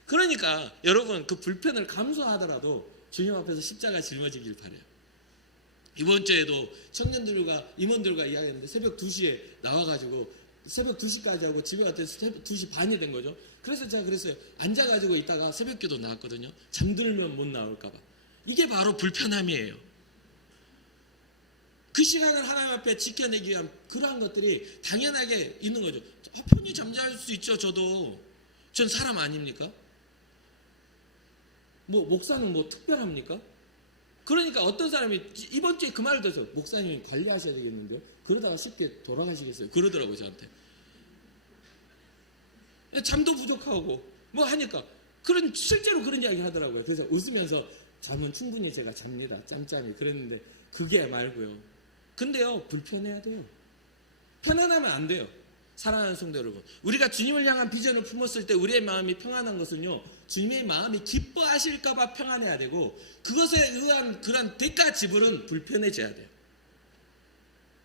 그러니까 여러분 그 불편을 감수하더라도 주님 앞에서 십자가 짊어지길 바라요. 이번 주에도 청년들과 임원들과 이야기했는데 새벽 2시에 나와가지고 새벽 2시까지 하고 집에 왔더니 새벽 2시 반이 된 거죠. 그래서 제가 그랬어요. 앉아가지고 있다가 새벽기도 나왔거든요. 잠들면 못 나올까봐. 이게 바로 불편함이에요. 그 시간을 하나님 앞에 지켜내기 위한 그러한 것들이 당연하게 있는 거죠. 편히 잠잘 수 있죠. 저도. 전 사람 아닙니까? 뭐 목사는 뭐 특별합니까? 그러니까 어떤 사람이 이번 주에 그 말을 들었어요. 목사님이 관리하셔야 되겠는데요. 그러다가 쉽게 돌아가시겠어요. 그러더라고요, 저한테. 잠도 부족하고 뭐 하니까 실제로 그런 이야기 하더라고요. 그래서 웃으면서 잠은 충분히 제가 잡니다. 짬짬이 그랬는데 그게 말고요. 근데요, 불편해야 돼요. 편안하면 안 돼요. 사랑하는 성도 여러분, 우리가 주님을 향한 비전을 품었을 때 우리의 마음이 평안한 것은요, 주님의 마음이 기뻐하실까봐 평안해야 되고, 그것에 의한 그런 대가 지불은 불편해져야 돼요.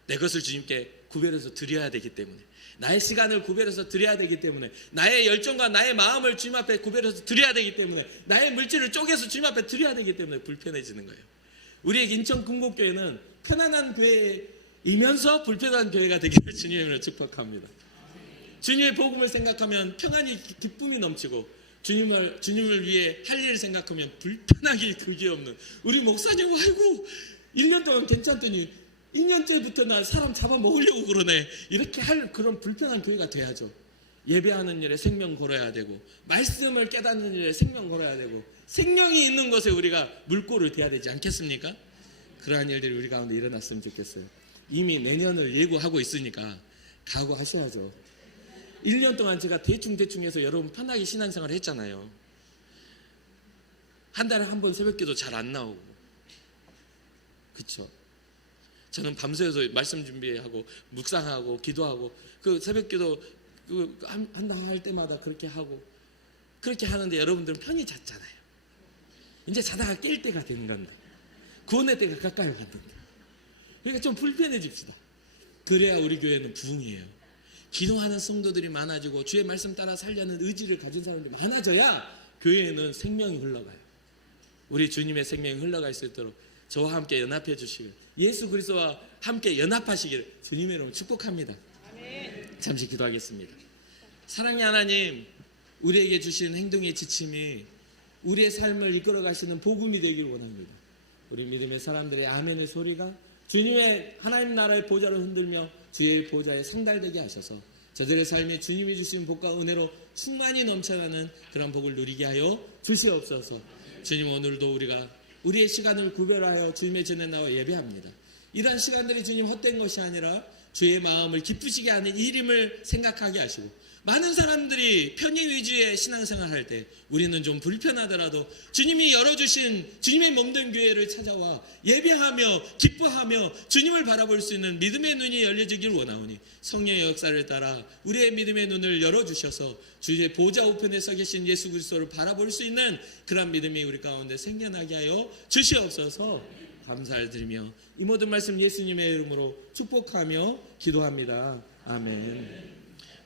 내 것을 주님께 구별해서 드려야 되기 때문에, 나의 시간을 구별해서 드려야 되기 때문에, 나의 열정과 나의 마음을 주님 앞에 구별해서 드려야 되기 때문에, 나의 물질을 쪼개서 주님 앞에 드려야 되기 때문에 불편해지는 거예요. 우리의 인천 금곡교회는 편안한 교회이면서 불편한 교회가 되기를 주님의 이름으로 축복합니다. 주님의 복음을 생각하면 평안이 기쁨이 넘치고, 주님을 위해 할 일을 생각하면 불편하기 그지없는 우리 목사님, 아이고 1년 동안 괜찮더니 2년째부터 나 사람 잡아먹으려고 그러네, 이렇게 할 그런 불편한 교회가 돼야죠. 예배하는 일에 생명 걸어야 되고, 말씀을 깨닫는 일에 생명 걸어야 되고, 생명이 있는 것에 우리가 물꼬를 대야 되지 않겠습니까? 그러한 일들이 우리 가운데 일어났으면 좋겠어요. 이미 내년을 예고하고 있으니까 각오하셔야죠. 1년 동안 제가 대충 해서 여러분 편하게 신앙생활을 했잖아요. 한 달에 한 번 새벽기도 잘 안 나오고, 그쵸? 저는 밤새서 말씀 준비하고 묵상하고 기도하고, 그 새벽기도 한다 할 때마다 그렇게 하고, 그렇게 하는데 여러분들은 편히 잤잖아요. 이제 자다가 깰 때가 되는 건데, 구원의 때가 가까이 갔는데, 그러니까 좀 불편해집시다. 그래야 우리 교회는 부흥이에요. 기도하는 성도들이 많아지고 주의 말씀 따라 살려는 의지를 가진 사람들이 많아져야 교회에는 생명이 흘러가요. 우리 주님의 생명이 흘러갈 수 있도록 저와 함께 연합해 주시길, 예수 그리스도와 함께 연합하시길 주님의 이름으로 축복합니다. 아멘. 잠시 기도하겠습니다. 사랑의 하나님, 우리에게 주신 행동의 지침이 우리의 삶을 이끌어 가시는 복음이 되길 원합니다. 우리 믿음의 사람들의 아멘의 소리가 주님의 하나님 나라의 보좌를 흔들며 주의 보좌에 상달되게 하셔서 저들의 삶에 주님이 주신 복과 은혜로 충만히 넘쳐나는 그런 복을 누리게 하여 주시옵소서. 주님, 오늘도 우리가 우리의 시간을 구별하여 주님의 전에 나와 예배합니다. 이러한 시간들이 주님 헛된 것이 아니라 주의 마음을 기쁘시게 하는 일임을 생각하게 하시고, 많은 사람들이 편의 위주의 신앙생활 할 때 우리는 좀 불편하더라도 주님이 열어주신 주님의 몸된 교회를 찾아와 예배하며 기뻐하며 주님을 바라볼 수 있는 믿음의 눈이 열려지길 원하오니, 성령의 역사를 따라 우리의 믿음의 눈을 열어주셔서 주의 보좌 우편에 서 계신 예수 그리스도를 바라볼 수 있는 그런 믿음이 우리 가운데 생겨나게 하여 주시옵소서. 감사를 드리며 이 모든 말씀 예수님의 이름으로 축복하며 기도합니다. 아멘.